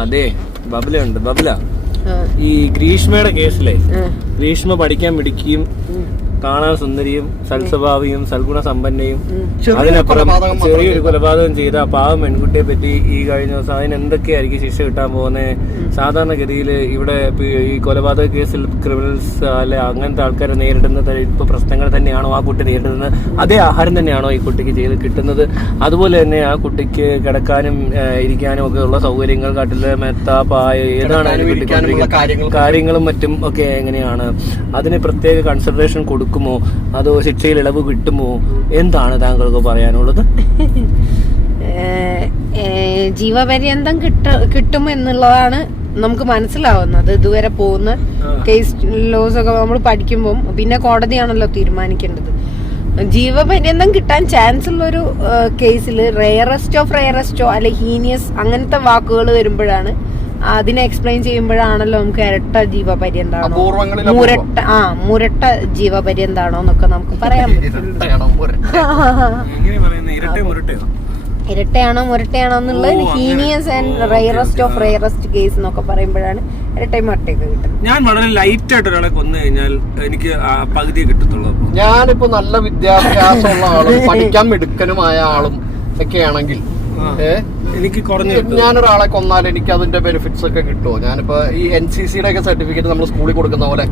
അതെ ബബ്ലുണ്ട് ബബ്ല ഈ ഗ്രീഷ്മയുടെ കേസിലെ ഗ്രീഷ്മ പഠിക്കാൻ പിടിക്കുകയും കാണാൻ സുന്ദരിയും സൽസ്വഭാവിയും സൽഗുണ സമ്പന്നയും അതിനപ്പുറം ചെറിയൊരു കൊലപാതകം ചെയ്ത ആ പാവം പെൺകുട്ടിയെ പറ്റി ഈ കഴിഞ്ഞ ദിവസം അതിന് എന്തൊക്കെയായിരിക്കും ശിക്ഷ കിട്ടാൻ പോകുന്നത്? സാധാരണഗതിയിൽ ഇവിടെ ഈ കൊലപാതക കേസിൽ ക്രിമിനൽസ് അല്ലെ അങ്ങനത്തെ ആൾക്കാരെ നേരിടുന്ന ഇപ്പൊ പ്രശ്നങ്ങൾ തന്നെയാണോ ആ കുട്ടി നേരിടുന്നത്? അതേ ആഹാരം തന്നെയാണോ ഈ കുട്ടിക്ക് ചെയ്ത് കിട്ടുന്നത്? അതുപോലെ തന്നെ ആ കുട്ടിക്ക് കിടക്കാനും ഇരിക്കാനും ഒക്കെ ഉള്ള സൗകര്യങ്ങൾ കട്ടില് മെത്ത പായ ഏതാണ് കാര്യങ്ങളും മറ്റും ഒക്കെ എങ്ങനെയാണ്? അതിന് പ്രത്യേക കൺസിഡറേഷൻ കൊടുക്കുമോ? അതോ ശിക്ഷയിൽ ഇളവ് കിട്ടുമോ? എന്താണ് താങ്കൾക്ക് പറയാനുള്ളത്? ജീവപര്യന്തം കിട്ടും എന്നുള്ളതാണ് നമുക്ക് മനസ്സിലാവുന്നത്. ഇതുവരെ പോകുന്ന കേസ് ലോസ് ഒക്കെ നമ്മൾ പഠിക്കുമ്പോൾ പിന്നെ കോടതിയാണല്ലോ തീരുമാനിക്കേണ്ടത്. ജീവപര്യന്തം കിട്ടാൻ ചാൻസ് ഉള്ളൊരു കേസിൽ റെയറസ്റ്റോ അല്ലെ ഹീനിയസ് അങ്ങനത്തെ വാക്കുകൾ വരുമ്പോഴാണ്, അതിനെ എക്സ്പ്ലെയിൻ ചെയ്യുമ്പോഴാണല്ലോ നമുക്ക് ഇരട്ട ജീവപര്യന്താണോ മുരട്ട ജീവപര്യന്താണോ എന്നൊക്കെ നമുക്ക് പറയാൻ പറ്റും. ഇരട്ടയാണോ മുരട്ടയാണോ എന്നുള്ളത് heinous and rarest of rarest case എന്നൊക്കെ പറയുമ്പോഴാണ് ഇരട്ടയും മുരട്ടയൊക്കെ കിട്ടുന്നത്. ഞാൻ വളരെ ലൈറ്റ് ആയിട്ട് ഒരാളെ കൊന്നു കഴിഞ്ഞാൽ എനിക്ക് പകുതി കിട്ടത്തുള്ളൂ. ഞാനിപ്പോ നല്ല വിദ്യാഭ്യാസമുള്ള ആളും പഠിക്കാൻ മിടുക്കനുമായ ആളും ഒക്കെ ആണെങ്കിൽ എനിക്ക് ഞാനൊരാളെ കൊന്നാൽ എനിക്ക് അതിന്റെ ബെനിഫിറ്റ്സ് ഒക്കെ കിട്ടുമോ? ഞാനിപ്പോ ഈ NCCയുടെ ഒക്കെ സർട്ടിഫിക്കറ്റ് നമ്മൾ സ്കൂളിൽ കൊടുക്കുന്ന പോലെ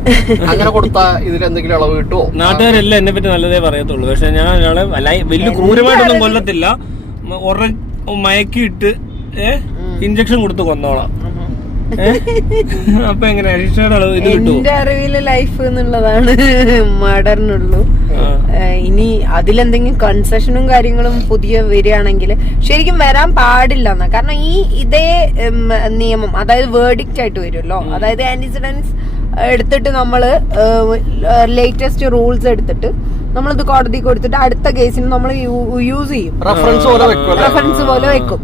അങ്ങനെ കൊടുത്താൽ ഇതിൽ എന്തെങ്കിലും ഇളവ് കിട്ടുമോ? നാട്ടുകാരെല്ലാം എന്നെ പറ്റി നല്ലതേ പറയത്തുള്ളൂ. പക്ഷെ ഞാൻ ഒരാളെ വലിയ ക്രൂരമായിട്ടൊന്നും കൊല്ലത്തില്ല. മയക്കിയിട്ട് ഇഞ്ചക്ഷൻ കൊടുത്ത് കൊന്നോളാം. അപ്പൊ എങ്ങനെയാ ശിക്ഷയുടെ അളവ് ഇത് കിട്ടുമോ? എന്റെ അറിവില് ലൈഫ് എന്നുള്ളതാണ് മർഡറിനുള്ളൂ. ഇനി അതിലെന്തെങ്കിലും കൺസെഷനും കാര്യങ്ങളും പുതിയ വരികയാണെങ്കിൽ ശരിക്കും വരാൻ പാടില്ല എന്നാ. കാരണം ഇതേ നിയമം, അതായത് വേർഡിക്റ്റ് ആയിട്ട് വരുമല്ലോ, അതായത് ആന്റിസിഡൻസ് എടുത്തിട്ട് നമ്മള് ലേറ്റസ്റ്റ് റൂൾസ് എടുത്തിട്ട് നമ്മളിത് കോടതി കൊടുത്തിട്ട് അടുത്ത കേസിന് നമ്മൾ യൂസ് ചെയ്യും, റെഫറൻസ് പോലെ വെക്കും.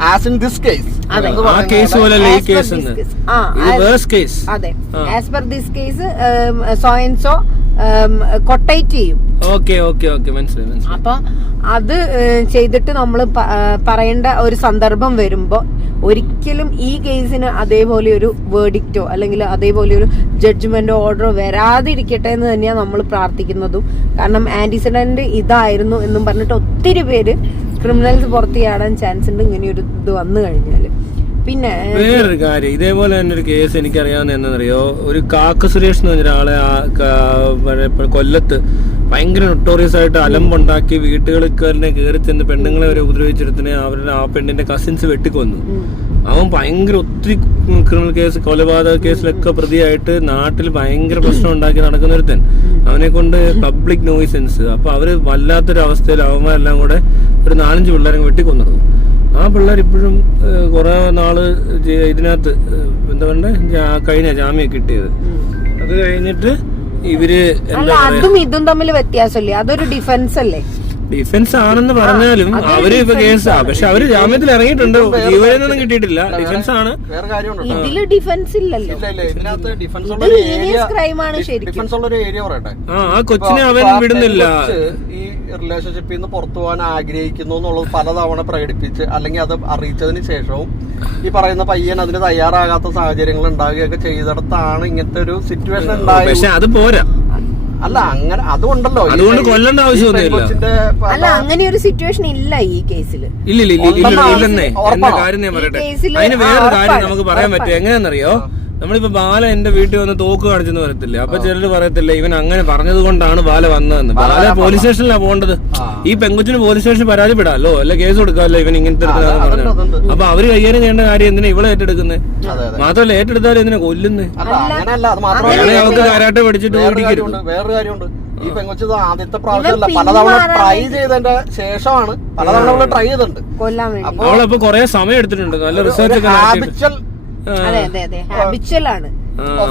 അതെ, as per this case so and so quoted ചെയ്യും. അപ്പൊ അത് ചെയ്തിട്ട് നമ്മൾ പറയേണ്ട ഒരു സന്ദർഭം വരുമ്പോ ഒരിക്കലും ഈ കേസിന് അതേപോലെ ഒരു വേർഡിക്റ്റോ അല്ലെങ്കിൽ അതേപോലെ ഒരു ജഡ്ജ്മെന്റോ ഓർഡറോ വരാതിരിക്കട്ടെ എന്ന് തന്നെയാണ് നമ്മൾ പ്രാർത്ഥിക്കുന്നതും. കാരണം ആന്റിസിഡന്റ് ഇതായിരുന്നു എന്നും പറഞ്ഞിട്ട് ഒത്തിരി പേര് ക്രിമിനൽസ് പുറത്ത് ചാടാൻ ചാൻസ് ഉണ്ട് ഇങ്ങനെയൊരു ഇത് വന്നു കഴിഞ്ഞാല്. പിന്നെ വേറൊരു കാര്യം, ഇതേപോലെ തന്നെ ഒരു കേസ് എനിക്കറിയാവുന്ന എന്താണെന്നറിയോ? ഒരു കാക്ക സുരേഷ് എന്ന് പറഞ്ഞ ഒരാളെ കൊല്ലത്ത് ഭയങ്കര നൊട്ടോറിയസ് ആയിട്ട് അലമ്പുണ്ടാക്കി വീട്ടുകളിൽ കയറി ചെന്ന് പെണ്ണുങ്ങളെ വരെ ഉപദ്രവിച്ചെടുത്തിന് അവരുടെ ആ പെണ്ണിന്റെ കസിൻസ് വെട്ടിക്കൊന്നു. അവൻ ഭയങ്കര ഒത്തിരി ക്രിമിനൽ കേസ് കൊലപാതക കേസിലൊക്കെ പ്രതിയായിട്ട് നാട്ടിൽ ഭയങ്കര പ്രശ്നം ഉണ്ടാക്കി നടക്കുന്ന ഒരുത്തൻ. അവനെ കൊണ്ട് പബ്ലിക് നോയിസൻസ്. അപ്പൊ അവര് വല്ലാത്തൊരു അവസ്ഥയിൽ അവന്മാരെല്ലാം കൂടെ ഒരു 4-5 പിള്ളേരെ വെട്ടിക്കൊന്നത്. ആ പിള്ളേർ ഇപ്പോഴും കുറെ നാള് ഇതിനകത്ത് എന്താ പറയുക കഴിഞ്ഞ ജാമ്യം കിട്ടിയത്. അത് കഴിഞ്ഞിട്ട് ഇവര് അതും ഇതും തമ്മിൽ വ്യത്യാസമില്ലേ? അതൊരു ഡിഫൻസ് അല്ലേ? ഡിഫൻസ് ആണെന്ന് പറഞ്ഞാലും അവര് ഇപ്പൊ കേസാ. പക്ഷെ അവര് ജാമ്യത്തിൽ ഇറങ്ങിയിട്ടുണ്ട്, ജീവനൊന്നും കിട്ടിയിട്ടില്ല. ഡിഫൻസ് ആണ്. ഇതില് ഡിഫൻസ് ഇല്ലല്ലോ. ആ കൊച്ചിനെ അവൻ വിടുന്നില്ല. ഈ റിലേഷൻഷിപ്പിൽ നിന്ന് പുറത്തു പോകാൻ ആഗ്രഹിക്കുന്നു എന്നുള്ളത് പലതവണ പ്രകടിപ്പിച്ച് അല്ലെങ്കിൽ അത് അറിയിച്ചതിന് ശേഷവും ഈ പറയുന്ന പയ്യൻ അതിന് തയ്യാറാകാത്ത സാഹചര്യങ്ങൾ ഉണ്ടാകുകയൊക്കെ ചെയ്തിടത്താണ് ഇങ്ങനത്തെ ഒരു സിറ്റുവേഷൻ ഉണ്ടായത്. പക്ഷെ അത് പോരാ. അല്ല, അങ്ങനെ അതുകൊണ്ടല്ലോ, അതുകൊണ്ട് കൊല്ലേണ്ട ആവശ്യമൊന്നുമില്ല. അല്ല, അങ്ങനെ ഒരു സിറ്റുവേഷൻ ഇല്ല ഈ കേസില്. ഇല്ലെന്നേ എന്ന കാര്യം ഞാൻ പറയട്ടെ. അതിന് വേറൊരു കാര്യം നമുക്ക് പറയാൻ പറ്റും. എങ്ങനെയാണെന്നറിയോ? നമ്മളിപ്പോ ബാല എന്റെ വീട്ടിൽ വന്ന് തോക്ക് കാണിച്ചെന്ന് പറയത്തില്ല. അപ്പൊ ചിലര് പറയത്തില്ല ഇവൻ അങ്ങനെ പറഞ്ഞത് കൊണ്ടാണ് ബാല വന്നതെന്ന്. ബാല പോലീസ് സ്റ്റേഷനിലാണ് പോകേണ്ടത്. ഈ പെങ്കുച്ചിന് പോലീസ് സ്റ്റേഷനിൽ പരാതിപ്പെടാമല്ലോ, അല്ല കേസ് കൊടുക്കാമല്ലോ ഇവൻ ഇങ്ങനത്തെ പറഞ്ഞു. അപ്പൊ അവര് കൈകാര്യം ചെയ്യേണ്ട കാര്യം എന്തിനാ ഇവളെ ഏറ്റെടുക്കുന്നത്? മാത്രമല്ല ഏറ്റെടുത്താലും എന്തിനാ കൊല്ലുന്നത്? അവർക്ക് കാരാട്ടെ പഠിച്ചിട്ട് ഓടിക്കരുത്. വേറൊരു കാര്യമുണ്ട്, ഈ പെങ്കൊച്ചത് ആദ്യത്തെ പ്രാവശ്യമല്ല, പലതവണ ട്രൈ ചെയ്തതിന്റെ ശേഷമാണ്. പലതവണ ട്രൈ ചെയ്തിട്ടുണ്ട്. അവളപ്പോ കൊറേ സമയം എടുത്തിട്ടുണ്ട്, നല്ല റിസർച്ച് ഒക്കെ. അതെ അതെ അതെ, ഹാബിച്വൽ ആണ്.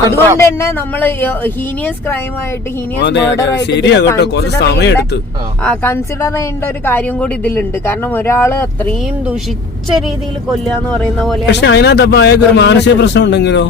അതുകൊണ്ട് തന്നെ നമ്മള് ഹീനിയസ് ക്രൈം ആയിട്ട് ഹീനിയസ് മർഡർ ആയിട്ട് കൺസിഡർ ചെയ്യേണ്ട ഒരു കാര്യം കൂടി ഇതിലുണ്ട്. കാരണം ഒരാള് അത്രയും ദുഷിച്ച രീതിയിൽ കൊല്ലാന്ന് പറയുന്ന പോലെ. പക്ഷെ അതിനകത്ത് അയാൾക്ക് ഒരു മാനസിക പ്രശ്നം ഉണ്ടെങ്കിലോ?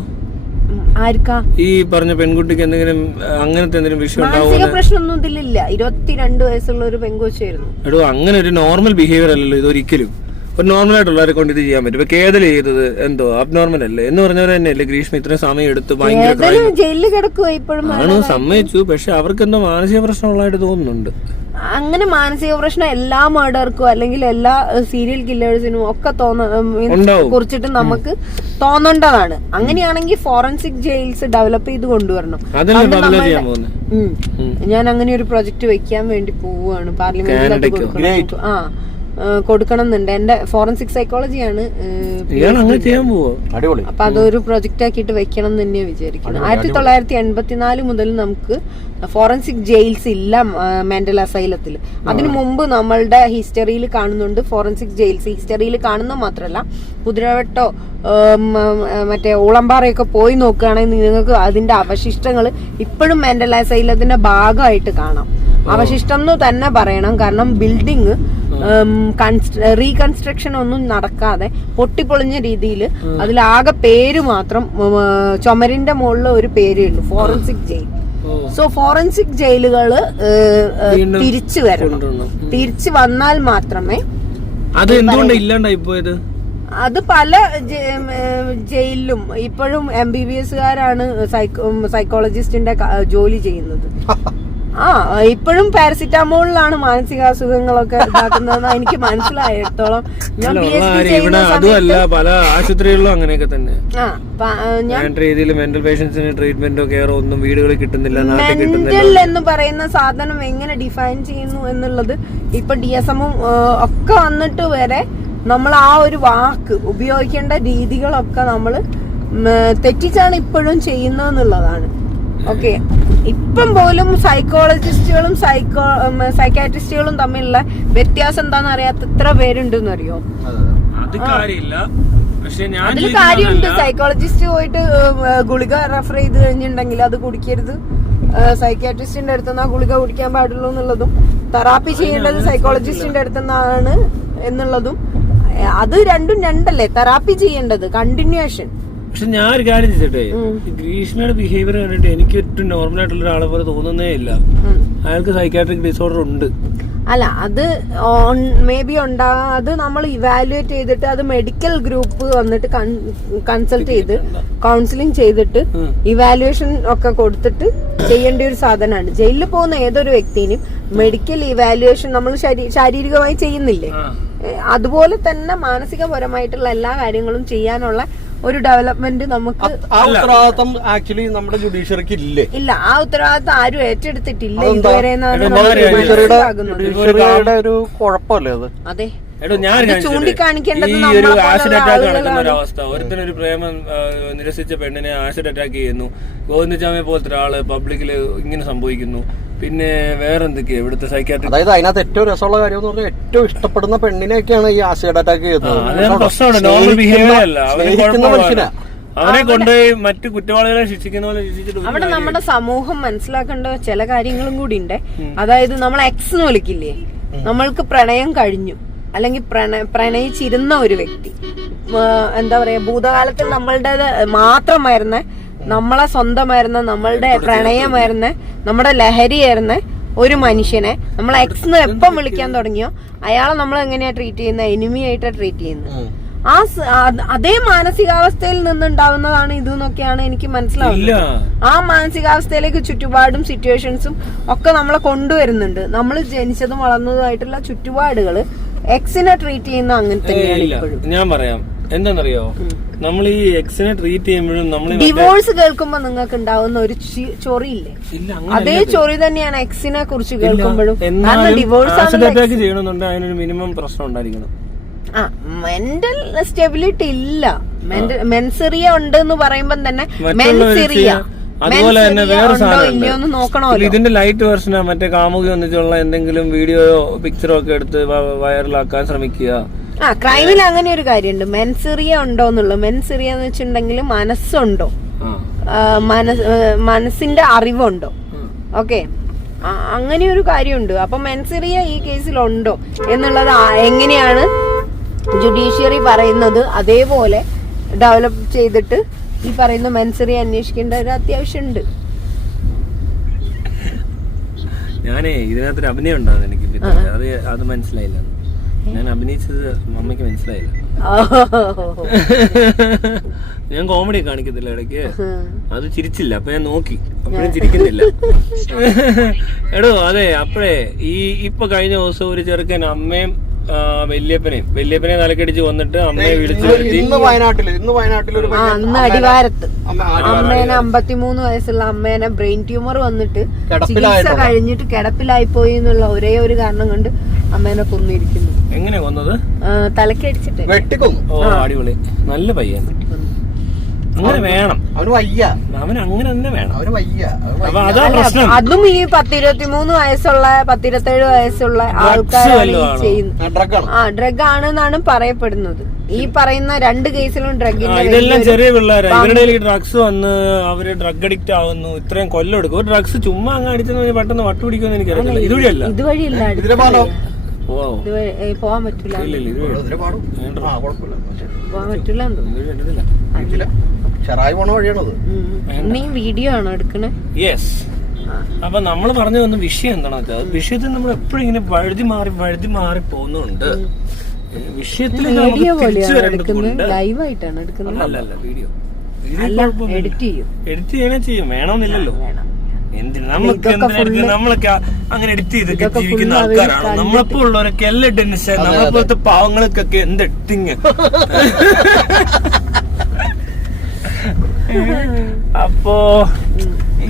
ആർക്കാ? ഈ പറഞ്ഞ പെൺകുട്ടിക്ക് എന്തെങ്കിലും അങ്ങനത്തെ എന്തെങ്കിലും വിഷയം മാനസിക പ്രശ്നമൊന്നും ഇതിലില്ല. 22 വയസ്സുള്ള ഒരു പെൺകൊച്ചായിരുന്നു. എടോ, അങ്ങനെ ഒരു നോർമൽ ബിഹേവിയർ അല്ലല്ലോ ഇതൊരിക്കലും. ഒരു നോർമൽ ആയിട്ടുള്ളവരെ കൊണ്ട് ഇത് ചെയ്യാൻ പറ്റും. ഇപ്പൊ കേതൽ ചെയ്തത് എന്തോ അബ്നോർമൽ അല്ലേ എന്ന് പറഞ്ഞവർ തന്നെയല്ലേ ഗ്രീഷ്മ ഇത്രയും സമയം എടുത്ത് ഭയങ്കര ജയിലിൽ കിടക്കുക ഇപ്പോഴും ആണ് സമ്മതിച്ചു. പക്ഷെ അവർക്ക് എന്തോ മാനസിക പ്രശ്നമുള്ളതായിട്ട് തോന്നുന്നുണ്ട്. അങ്ങനെ മാനസിക പ്രശ്നം എല്ലാ മർഡർക്കും അല്ലെങ്കിൽ എല്ലാ സീരിയൽ കില്ലേഴ്സിനും ഒക്കെ കുറിച്ചിട്ട് നമുക്ക് തോന്നേണ്ടതാണ്. അങ്ങനെയാണെങ്കിൽ ഫോറൻസിക് ജയിൽസ് ഡെവലപ്പ് ചെയ്ത് കൊണ്ടുവരണം. ഞാൻ അങ്ങനെ ഒരു പ്രൊജക്ട് വെക്കാൻ വേണ്ടി പോവുകയാണ്. പാർലമെന്റിൽ കൊടുക്കണം എന്നുണ്ട്. എന്റെ ഫോറൻസിക് സൈക്കോളജിയാണ്. അപ്പൊ അതൊരു പ്രൊജക്ട് ആക്കിയിട്ട് വെക്കണം എന്ന് തന്നെയാണ് വിചാരിക്കുന്നത്. 1984 മുതൽ നമുക്ക് ഫോറൻസിക് ജയിൽസ് ഇല്ല മെന്റൽ അസൈലത്തിൽ. അതിനു മുമ്പ് നമ്മളുടെ ഹിസ്റ്ററിയിൽ കാണുന്നുണ്ട് ഫോറൻസിക് ജയിൽസ്. ഹിസ്റ്ററിയിൽ കാണുന്ന മാത്രമല്ല, കുതിരവട്ടോ മറ്റേ ഊളമ്പാറയൊക്കെ പോയി നോക്കുകയാണെങ്കിൽ നിങ്ങൾക്ക് അതിന്റെ അവശിഷ്ടങ്ങൾ ഇപ്പോഴും മെന്റൽ അസൈലത്തിന്റെ ഭാഗമായിട്ട് കാണാം. അവശിഷ്ടം എന്ന് തന്നെ പറയണം. കാരണം ബിൽഡിങ് റീകൺസ്ട്രക്ഷൻ ഒന്നും നടക്കാതെ പൊട്ടിപ്പൊളിഞ്ഞ രീതിയിൽ അതിലാകെ പേര് മാത്രം ചുമരിന്റെ മുകളിൽ ഒരു പേരേ ഉള്ളൂ, ഫോറൻസിക് ജയിൽ. സോ ഫോറൻസിക് ജയിലുകള് തിരിച്ചു വരണം. തിരിച്ചു വന്നാൽ മാത്രമേ അത് എന്തുകൊണ്ട് ഇല്ലാണ്ടായി പോയത്. അത് പല ജയിലിലും ഇപ്പോഴും MBBSകാരാണ് സൈക്കോളജിസ്റ്റിന്റെ ജോലി ചെയ്യുന്നത്. ഇപ്പോഴും പാരസിറ്റാമോളിലാണ് മാനസികാസുഖങ്ങളൊക്കെ ഇതാക്കുന്നതെന്ന് എനിക്ക് മനസ്സിലായിടത്തോളം. ഞാൻ PhD ചെയ്യുന്ന സമയത്ത് പല ആശുപത്രികളിലും അങ്ങനെയൊക്കെ തന്നെ മെന്റൽ പേഷ്യൻസിന് ട്രീറ്റ്മെന്റോ കെയറോ ഒന്നും വീടുകളിൽ കിട്ടുന്നില്ല. മെന്റൽ എന്ന് പറയുന്ന സാധനം എങ്ങനെ ഡിഫൈൻ ചെയ്യുന്നു എന്നുള്ളത് ഇപ്പൊ DSM ഒക്കെ വന്നിട്ട് വരെ നമ്മൾ ആ ഒരു വാക്ക് ഉപയോഗിക്കേണ്ട രീതികളൊക്കെ നമ്മൾ തെറ്റിച്ചാണ് ഇപ്പോഴും ചെയ്യുന്നതെന്നുള്ളതാണ്. ഓക്കെ, ഇപ്പം പോലും സൈക്കോളജിസ്റ്റുകളും സൈക്കാട്രിസ്റ്റുകളും തമ്മിലുള്ള വ്യത്യാസം എന്താണെന്ന് അറിയാത്ത എത്ര പേരുണ്ടെന്ന് അറിയോ? അതിൽ കാര്യമുണ്ട്. സൈക്കോളജിസ്റ്റ് പോയിട്ട് ഗുളിക റെഫർ ചെയ്ത് കഴിഞ്ഞിട്ടുണ്ടെങ്കിൽ അത് കുടിക്കരുത്, സൈക്കാട്രിസ്റ്റിന്റെ അടുത്തുനിന്ന് ആ ഗുളിക കുടിക്കാൻ പാടുള്ളൂ എന്നുള്ളതും, തെറാപ്പി ചെയ്യേണ്ടത് സൈക്കോളജിസ്റ്റിന്റെ അടുത്തുനിന്നാണ് എന്നുള്ളതും, അത് രണ്ടും രണ്ടല്ലേ. തെറാപ്പി ചെയ്യേണ്ടത് കണ്ടിന്യൂഷൻ. പക്ഷെ ഞാൻ ഒരു കാര്യം ചെയ്തിട്ടെ, ഗ്രീഷ്മയുടെ ബിഹേവിയർ കണ്ടിട്ട് എനിക്ക് ഏറ്റവും നോർമൽ ആയിട്ടുള്ള ഒരാളെ പോലെ തോന്നുന്നേ ഇല്ല. അയാൾക്ക് സൈക്കാട്രിക് ഡിസോർഡർ ഉണ്ട്. അല്ല, അത് മേ ബി അത് നമ്മൾ ഇവാലുവേറ്റ് ചെയ്തിട്ട് അത് മെഡിക്കൽ ഗ്രൂപ്പ് വന്നിട്ട് കൺസൾട്ട് ചെയ്ത് കൗൺസിലിംഗ് ചെയ്തിട്ട് ഇവാലുവേഷൻ ഒക്കെ കൊടുത്തിട്ട് ചെയ്യേണ്ട ഒരു സാധനമാണ്. ജയിലിൽ പോകുന്ന ഏതൊരു വ്യക്തിനും മെഡിക്കൽ ഇവാലുവേഷൻ നമ്മൾ ശാരീരികമായി ചെയ്യുന്നില്ലേ, അതുപോലെ തന്നെ മാനസികപരമായിട്ടുള്ള എല്ലാ കാര്യങ്ങളും ചെയ്യാനുള്ള ഒരു ഡെവലപ്മെന്റ് നമുക്ക് ആക്ച്വലി നമ്മുടെ ജുഡീഷ്യറിക്ക് ഇല്ലേ? ഇല്ല, ആ ഉത്തരവാദിത്തം ആരും ഏറ്റെടുത്തിട്ടില്ല ഇതുവരെ. ഒരു കുഴപ്പമല്ലേ അത്? അതെ, ചൂണ്ടിക്കാണിക്കേണ്ടത് ഈ ഒരു ആസിഡ് അറ്റാക്ക് നടക്കുന്ന ഒരു അവസ്ഥ. ഒരുത്തിനൊരു പ്രേമം നിരസിച്ച പെണ്ണിനെ ആസിഡ് അറ്റാക്ക് ചെയ്യുന്നു. ഗോവിന്ദചാമി പോലത്തെ ഒരാള് പബ്ലിക്കില് ഇങ്ങനെ സംഭവിക്കുന്നു. പിന്നെ വേറെന്തൊക്കെയാ ഇവിടുത്തെ സൈക്കാട്രിക്? അതായത് അതിനകത്ത് ഏറ്റവും രസമുള്ള കാര്യം എന്ന് പറഞ്ഞാൽ ഏറ്റവും ഇഷ്ടപ്പെടുന്ന പെണ്ണിനെയൊക്കെയാണ് ഈ ആസിഡ് അറ്റാക്ക് ചെയ്യുന്നത്. അവനെ കൊണ്ടുപോയി മറ്റു കുറ്റവാളികളെ ശിക്ഷിക്കുന്ന പോലെ ശിക്ഷിച്ചിട്ട് അവിടെ നമ്മുടെ സമൂഹം മനസ്സിലാക്കേണ്ട ചില കാര്യങ്ങളും കൂടി ഉണ്ട്. അതായത് നമ്മൾ എക്സ് എന്ന് വിളിക്കില്ലേ, നമ്മൾക്ക് പ്രണയം കഴിഞ്ഞു അല്ലെങ്കിൽ പ്രണയിച്ചിരുന്ന ഒരു വ്യക്തി, എന്താ പറയാ, ഭൂതകാലത്തിൽ നമ്മളുടേത് മാത്രമായിരുന്ന, നമ്മളെ സ്വന്തമായിരുന്ന, നമ്മളുടെ പ്രണയമായിരുന്ന, നമ്മുടെ ലഹരിയായിരുന്ന ഒരു മനുഷ്യനെ നമ്മൾ എക്സ് എന്ന് എപ്പം വിളിക്കാൻ തുടങ്ങിയോ അയാളെ നമ്മൾ എങ്ങനെയാ ട്രീറ്റ് ചെയ്യുന്നത്? എനിമി ആയിട്ടാ ട്രീറ്റ് ചെയ്യുന്നത്. അതേ മാനസികാവസ്ഥയിൽ നിന്നുണ്ടാവുന്നതാണ് ഇത് എന്നൊക്കെയാണ് എനിക്ക് മനസ്സിലാവുന്നത്. ആ മാനസികാവസ്ഥയിലേക്ക് ചുറ്റുപാടും സിറ്റുവേഷൻസും ഒക്കെ നമ്മളെ കൊണ്ടുവരുന്നുണ്ട്. നമ്മൾ ജനിച്ചതും വളർന്നതുമായിട്ടുള്ള ചുറ്റുപാടുകള് എക്സിനെ ട്രീറ്റ് ചെയ്യുന്ന അങ്ങനെ തന്നെയാണ് ഇപ്പോഴും. ഞാൻ പറയാം എന്താണെന്നറിയോ, നമ്മൾ ഈ എക്സിനെ ട്രീറ്റ് ചെയ്യുമ്പോഴും നമ്മൾ ഡിവോഴ്സ് കേൾക്കുമ്പോ നിങ്ങൾക്ക് ഉണ്ടാവുന്ന ഒരു ചൊറിയില്ലേ, അതേ ചൊറി തന്നെയാണ് എക്സിനെ കുറിച്ച് കേൾക്കുമ്പോഴും. ഡിവോഴ്സ് ചെയ്യണമെന്നുണ്ടെങ്കിൽ അതിനൊരു മിനിമം പ്രശ്നം ഉണ്ടായിരിക്കണം. മെന്റൽ സ്റ്റെബിലിറ്റി ഇല്ല. മെൻസെറിയ ഉണ്ട് എന്ന് പറയുമ്പോ തന്നെ മെൻസെറിയ അതുപോലെ തന്നെ വേറെ സാധനം, ഇതിന്റെ ലൈറ്റ് വെർഷനാ. മറ്റേ കാമുകി ഒന്നിച്ചുള്ള എന്തെങ്കിലും വീഡിയോയോ പിക്ചറോ ഒക്കെ എടുത്ത് വൈറലാക്കാൻ ശ്രമിക്കുക. ക്രൈമിൽ അങ്ങനെ ഒരു കാര്യമുണ്ട്, മെൻസെറിയ ഉണ്ടോ എന്നുള്ളത്. മെൻസെറിയ എന്ന് വെച്ചിട്ടുണ്ടെങ്കിൽ മനസ്സുണ്ടോ, മനസ്സിന്റെ അറിവുണ്ടോ. ഓക്കെ, അങ്ങനെ ഒരു കാര്യമുണ്ട്. അപ്പൊ മെൻസെറിയ ഈ കേസിലുണ്ടോ എന്നുള്ളത് എങ്ങനെയാണ് ജുഡീഷ്യറി പറയുന്നത് അതേപോലെ ഡെവലപ്പ് ചെയ്തിട്ട് ഈ പറയുന്ന മെൻസെറിയ അന്വേഷിക്കേണ്ട ഒരു അത്യാവശ്യമുണ്ട്. ഞാനേ ഇതിനകത്തൊരു അഭിനയം ഉണ്ടാകും എനിക്ക്, അത് മനസ്സിലായില്ല. ഞാൻ അഭിനയിച്ചത് മമ്മയ്ക്ക് മനസ്സിലായില്ല. ഞാൻ കോമഡി കാണിക്കത്തില്ല ഇടയ്ക്ക്, അത് ചിരിച്ചില്ല. അപ്പൊ ഞാൻ നോക്കി, അപ്പോഴും ചിരിക്കുന്നില്ല. എടോ അതെ, അപ്പഴേ ഇപ്പൊ കഴിഞ്ഞ ദിവസം ഒരു ചെറുക്കൻ അമ്മയും വല്യപ്പനെ തലക്കടിച്ച് വന്നിട്ട് അമ്മയെ വിളിച്ചു വരുത്തി. അന്ന് അടിവാരത്ത് അമ്മേനെ 53 വയസ്സുള്ള അമ്മേനെ ബ്രെയിൻ ട്യൂമർ വന്നിട്ട് ചികിത്സ കഴിഞ്ഞിട്ട് കിടപ്പിലായി പോയി എന്നുള്ള ഒരേ ഒരു കാരണം കൊണ്ട് അമ്മേനെ കൊന്നിരിക്കുന്നു. എങ്ങനെ കൊന്നത്? തലക്കടിച്ചിട്ട് വെട്ടിക്കൊന്നു. ഓ അടിപൊളി, നല്ല പയ്യൻ. അങ്ങനെ വേണം, അവന് വയ്യ, അവൻ അങ്ങനെ തന്നെ വേണം. അവന് വയ്യ. അപ്പൊ അതാ പ്രശ്നം. അതും ഈ 10-23 വയസ്സുള്ള 10-27 വയസ്സുള്ള ആൾക്കാരാണ് ഈ ചെയ്യുന്നത്. ഡ്രഗ് ആണെന്നാണ് പറയപ്പെടുന്നത്. ഈ പറയുന്ന 2 കേസിലും ഡ്രഗിന്റെ ഇതെല്ലാം ചെറിയ പിള്ളേരാ. ഇവരുടെ ഡ്രഗ്സ് വന്ന് അവര് ഡ്രഗ് അഡിക്റ്റ് ആവുന്നു. ഇത്രയും കൊല്ലം എടുക്കും. ഒരു ഡ്രഗ്സ് ചുമ്മാ അങ്ങ് അടിച്ചെന്ന് പെട്ടെന്ന് വട്ടു പിടിക്കുമെന്ന് എനിക്കറിയില്ല. ഇതുവഴിയല്ല, ഇതുവഴിയില്ല പോവാൻ പറ്റൂല. പോവാൻ പറ്റൂല. നീ വീഡിയോ ആണോ എടുക്കണേ? യെസ്. അപ്പൊ നമ്മള് പറഞ്ഞു വന്ന വിഷയം എന്താണെന്ന് വെച്ചാൽ, വിഷയത്തിൽ നമ്മൾ എപ്പോഴും ഇങ്ങനെ വഴുതി മാറി പോകുന്നുണ്ട്. വിഷയത്തിൽ വീഡിയോ ലൈവായിട്ടാണ് എടുക്കുന്നത്. അല്ല വീഡിയോ എഡിറ്റ് ചെയ്യും, വേണമെന്നില്ലല്ലോ. നമ്മളൊക്കെ അങ്ങനെ എഡിറ്റ് ചെയ്തൊക്കെ ജീവിക്കുന്ന ആൾക്കാരാണ്. നമ്മളപ്പോ ഉള്ളവരൊക്കെ എല്ലാ ടെൻഷൻ, നമ്മളെപ്പോലത്തെ പാവങ്ങൾക്കൊക്കെ എന്ത് എഡിറ്റിങ്. അപ്പോ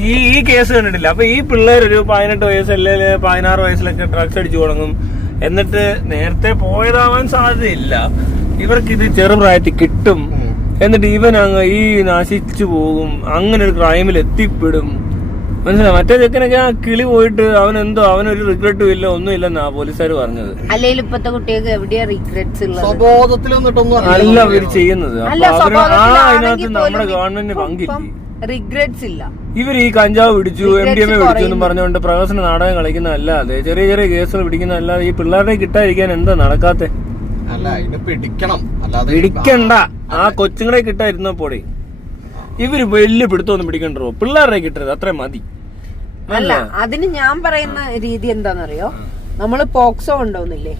ഈ കേസ് കണ്ടിട്ടില്ല. അപ്പൊ ഈ പിള്ളേർ ഒരു 18 വയസ്സ് അല്ലെങ്കിൽ 16 വയസ്സിലൊക്കെ ഡ്രഗ്സ് അടിച്ചു തുടങ്ങും. എന്നിട്ട് നേരത്തെ പോയതാവാൻ സാധ്യതയില്ല. ഇവർക്ക് ഇത് ചെറുപ്രായത്തിൽ കിട്ടും. എന്നിട്ട് ഇവൻ അങ്ങ് ഈ നശിച്ചു പോകും. അങ്ങനെ ഒരു ക്രൈമിൽ എത്തിപ്പെടും. മനസ്സിലായി? മറ്റേ ചെക്കനൊക്കെ ആ കിളി പോയിട്ട് അവനൊരു റിഗ്രറ്റും ഇല്ല, ഒന്നും ഇല്ലെന്നാ പോലീസുകാർ പറഞ്ഞത്. അല്ലെങ്കിൽ ഇപ്പത്തെ കുട്ടികൾക്ക് എവിടെയാ റിഗ്രറ്റ്സ് ഉള്ളത്? അല്ല ഇവര് ചെയ്യുന്നത്. അതിനകത്ത് നമ്മുടെ ഗവൺമെന്റിന് പങ്കില്ല, റിഗ്രറ്റ്സ് ഇല്ല. ഇവർ ഈ കഞ്ചാവ് പിടിച്ചു, MDMA പിടിച്ചു എന്നും പറഞ്ഞുകൊണ്ട് പ്രഹസന നാടകം കളിക്കുന്നതല്ലാതെ, ചെറിയ ചെറിയ കേസുകൾ പിടിക്കുന്നതല്ലാതെ ഈ പിള്ളേരുടെ കിട്ടാതിരിക്കാൻ എന്താ നടക്കാത്തെ? പിടിക്കണ്ട, ആ കൊച്ചുങ്ങളെ കിട്ടായിരുന്നപ്പോടെ ഇവര് വലിയ പിടുത്തൊന്നും പിടിക്കണ്ടോ, പിള്ളേരുടെ കിട്ടരുത്, അത്ര മതി. അല്ല, അതിന് ഞാൻ പറയുന്ന രീതി എന്താണെന്നറിയോ? നമ്മള് പോക്സോ കൊണ്ടുപോകുന്നില്ലേ,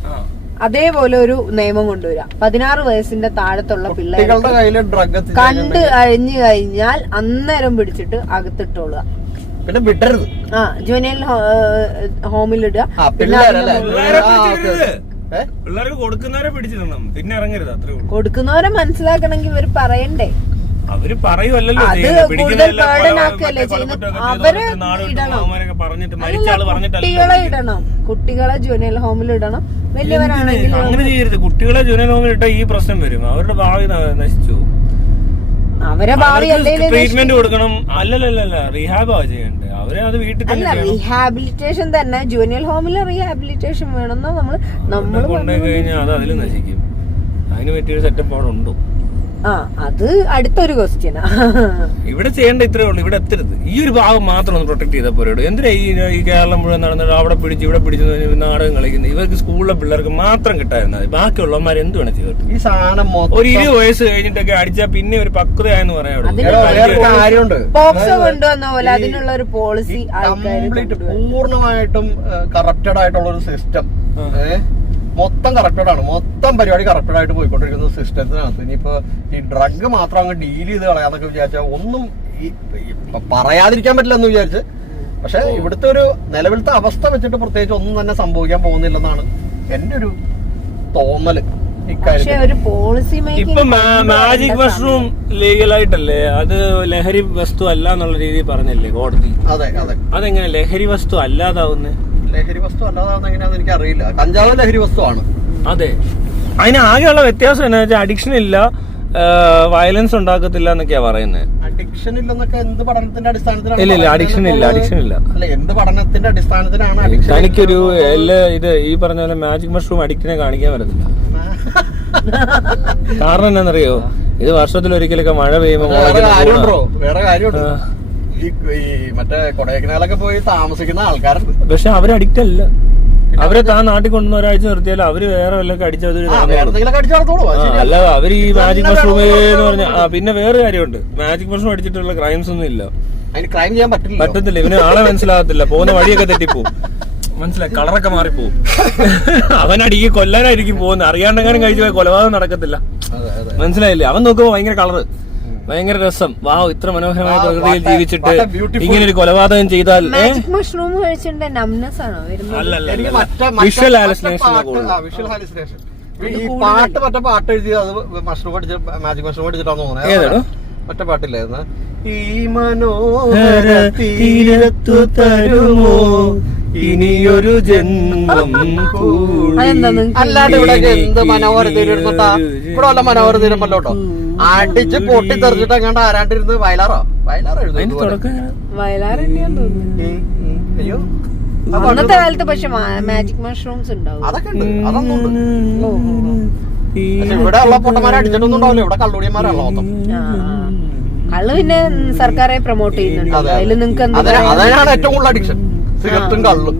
അതേപോലെ ഒരു നിയമം കൊണ്ടുവരാ. 16 വയസ്സിന്റെ താഴത്തുള്ള പിള്ളേരെ കണ്ട് അഴിഞ്ഞു കഴിഞ്ഞാൽ അന്നേരം പിടിച്ചിട്ട് അകത്തിട്ടോളുക. പിന്നെ വിടരുത്. ജുവനൈൽ ഹോമിലിടുക. പിള്ളേർക്ക് കൊടുക്കുന്നവരെ പിടിച്ചിടണം, പിന്നെ ഇറങ്ങരുത്. അത്രേ ഉള്ളൂ. കൊടുക്കുന്നവരെ മനസ്സിലാക്കണമെങ്കിൽ ഇവര് പറയണ്ടേ. അവര് പറയുമല്ലോ, കുട്ടികളെ ഇടണം, കുട്ടികളെ ജുവനൈൽ ഹോമിൽ ഇടണം. വലിയവരാണെങ്കിൽ അങ്ങനെ ചെയ്യരുത്. കുട്ടികളെ ജുവനൈൽ ഹോമിൽ ഇട്ടാൽ ഈ പ്രശ്നം വരും, അവരുടെ ഭാവി നശിച്ചു. അവരെ ഭാവി ട്രീറ്റ്മെന്റ് കൊടുക്കണം. അല്ലല്ല, റീഹാബാ ചെയ്യണ്ടേ അവരെ. അത് വീട്ടിൽ തന്നെ റീഹാബിലിറ്റേഷൻ തന്നെ. ജുവനൈൽ ഹോമിൽ റീഹാബിലിറ്റേഷൻ വേണമെന്നാ നമ്മൾ കൊണ്ടുപോയി കഴിഞ്ഞാൽ അത് അതിൽ നശിക്കും. അതിന് പറ്റിയൊരു സെറ്റപ്പ് അവിടെ ഉണ്ടോ? അത് അടുത്തൊരു ക്വസ്റ്റ്യനാ. ഇവിടെ ചെയ്യേണ്ട ഇത്രേ ഉള്ളൂ, ഇവിടെ എത്തരുത്. ഈ ഒരു ഭാഗം മാത്രം ഒന്ന് പ്രൊട്ടക്ട് ചെയ്താൽ പോരോ. എന്തിനാ ഈ കേരളം മുഴുവൻ നടന്നിട്ട് അവിടെ പിടിച്ച് ഇവിടെ പിടിച്ച് നാടകം കളിക്കുന്നത്? ഇവർക്ക് സ്കൂളിലെ പിള്ളേർക്ക് മാത്രം കിട്ടായിരുന്നത്, ബാക്കിയുള്ളവന്മാർ എന്ത് വേണം ചെയ്തിട്ട്. ഈ സാധനം ഒരു 20 വയസ്സ് കഴിഞ്ഞിട്ടൊക്കെ അടിച്ചാൽ പിന്നെ ഒരു പക്വതയായെന്ന് പറയാം. പോക്സോ കൊണ്ടുവന്ന പോലെ അതിനുള്ള ഒരു പോളിസി പൂർണ്ണമായിട്ടും കറപ്റ്റഡ് ആയിട്ടുള്ള ഒരു സിസ്റ്റം. മൊത്തം കറക്റ്റഡ് ആണ്, മൊത്തം പരിപാടി കറക്റ്റഡ് ആയിട്ട് പോയിക്കൊണ്ടിരിക്കുന്ന സിസ്റ്റത്തിനകത്ത് ഇനിയിപ്പോ ഈ ഡ്രഗ് മാത്രം അങ്ങ് ഡീൽ ചെയ്ത് കളയാന്നൊക്കെ വിചാരിച്ചാൽ ഒന്നും പറയാതിരിക്കാൻ പറ്റില്ല എന്ന് വിചാരിച്ച്. പക്ഷെ ഇവിടുത്തെ ഒരു നിലവിലത്തെ അവസ്ഥ വെച്ചിട്ട് പ്രത്യേകിച്ച് ഒന്നും തന്നെ സംഭവിക്കാൻ പോകുന്നില്ലെന്നാണ് എന്റെ ഒരു തോന്നല്. ഇപ്പൊ മാജിക് മഷ്റൂം ലീഗലായിട്ടല്ലേ, അത് ലഹരി വസ്തു അല്ല എന്നുള്ള രീതിയിൽ പറഞ്ഞല്ലേ കോടതി. അതെ അതെ. അതെങ്ങനെ ലഹരി വസ്തു അല്ലാതാവുന്നത്? ലഹരി വസ്തു അല്ലാതാവുന്ന എങ്ങനെയാണെന്ന് എനിക്ക് അറിയില്ല. കഞ്ചാവ് ലഹരി വസ്തുവാണ്. അതെ, അതിന് ആകെയുള്ള വ്യത്യാസം എന്താ വെച്ചാൽ അഡിക്ഷൻ ഇല്ല, വയലൻസ് ഉണ്ടാക്കത്തില്ല എന്നൊക്കെയാ പറയുന്നത്. അഡിക്ഷൻ ഇല്ലെന്നൊക്കെ എന്ത് പഠനത്തിന്റെ അടിസ്ഥാനത്തിലാണ്? ഇല്ല, അഡിക്ഷൻ ഇല്ല. അല്ല, എന്ത് പഠനത്തിന്റെ അടിസ്ഥാനത്തിലാണ് അഡിക്ഷൻ? എനിക്കൊരു ഇത് ഈ പറഞ്ഞ പോലെ മാജിക് മഷ്റൂം അഡിക്റ്റിനെ കാണിക്കാൻ പറ്റത്തില്ല. കാരണം എന്താണെന്നറിയോ? ഇത് വർഷത്തിലൊരിക്കലൊക്കെ മഴ പെയ്യുമ്പോ വേറെ കാര്യമുണ്ട്. ഈ മറ്റേ കൊടൈക്കനാലൊക്കെ പോയി താമസിക്കുന്ന ആൾക്കാരുണ്ട്, പക്ഷെ അവര് അഡിക്റ്റ് അല്ല. അവരെ താൻ നാട്ടിൽ കൊണ്ടുവന്ന ഒരാഴ്ച നിർത്തിയാൽ അവര് വേറെ വല്ലതൊക്കെ അടിച്ചത്. അല്ല, അവര് ഈ മാജിക് മഷ്റൂം എന്ന് പറഞ്ഞ പിന്നെ വേറെ കാര്യമുണ്ട്. മാജിക് മഷ്റൂം അടിച്ചിട്ടുള്ള ക്രൈംസ് ഒന്നും ഇല്ല. അതിന് ക്രൈം ചെയ്യാൻ പറ്റില്ല. ഇവന് ആളെ മനസ്സിലാകത്തില്ല, പോകുന്ന വഴിയൊക്കെ തെറ്റിപ്പോവും. മനസ്സിലായി, കളറൊക്കെ മാറിപ്പോവും. അവനടിക്ക് കൊല്ലാനായിരിക്കും പോകുന്നത്, അറിയാണ്ടെങ്ങാനും കഴിച്ചു പോയ കൊലപാതകം നടക്കത്തില്ല. മനസ്സിലായില്ലേ? അവൻ നോക്കുമ്പോ ഭയങ്കര കളറ്, ഭയങ്കര രസം. വാവ്, ഇത്ര മനോഹരമായ പ്രകൃതിയിൽ ജീവിച്ചിട്ട് ഇങ്ങനെ ഒരു കൊലപാതകം ചെയ്താൽ. മഷ്റൂം കഴിച്ചിട്ട് നംനെസ് ആണോ വരുന്നത്? അല്ലല്ല, വിഷ്വൽ ഹാലുസിനേഷൻ. ഈ പാട്ട് മറ്റേ പാട്ട് എഴുതിയത് അത് മഷ്റൂം പഠിച്ച് മാജിക് മഷ്റൂം പഠിച്ചിട്ടാന്ന് തോന്നുന്നത്. മറ്റേ പാട്ടില്ലായിരുന്നു, ഈ മനോഹര തീരത്തു തരുമോ ഇനിയൊരു ജന്മം. അല്ലാണ്ട് ഇവിടെ എന്ത് മനോഹര തീരുത്താ, ഇവിടെ വല്ല മനോഹര തീരുമല്ലോട്ടോ. അടിച്ച് പൊട്ടി തെറിച്ചിട്ട് അങ്ങാണ്ട് ആരാണ്ടിരുന്ന് വയലാറോ എഴുതുന്നു. അയ്യോ, അന്നത്തെ കാലത്ത് പക്ഷെ മാജിക് മഷ്റൂംസ് ഉണ്ടാവും. അതൊക്കെ ഉണ്ട്, അതൊന്നും ഉണ്ട്. പക്ഷെ ഇവിടെ ഉള്ള പൊട്ടന്മാരെ അടിച്ചിട്ടൊന്നും ഉണ്ടാവില്ല, ഇവിടെ കള്ളുടിയന്മാരാണല്ലോ മൊത്തം. കള്ള് പിന്നെ സർക്കാരെ പ്രൊമോട്ട് ചെയ്യുന്നുണ്ട്. അതിൽ നിങ്ങൾക്ക് അതിനാണ് ഏറ്റവും കൂടുതൽ അഡിക്ഷൻ, സിഗരറ്റും കള്ളും.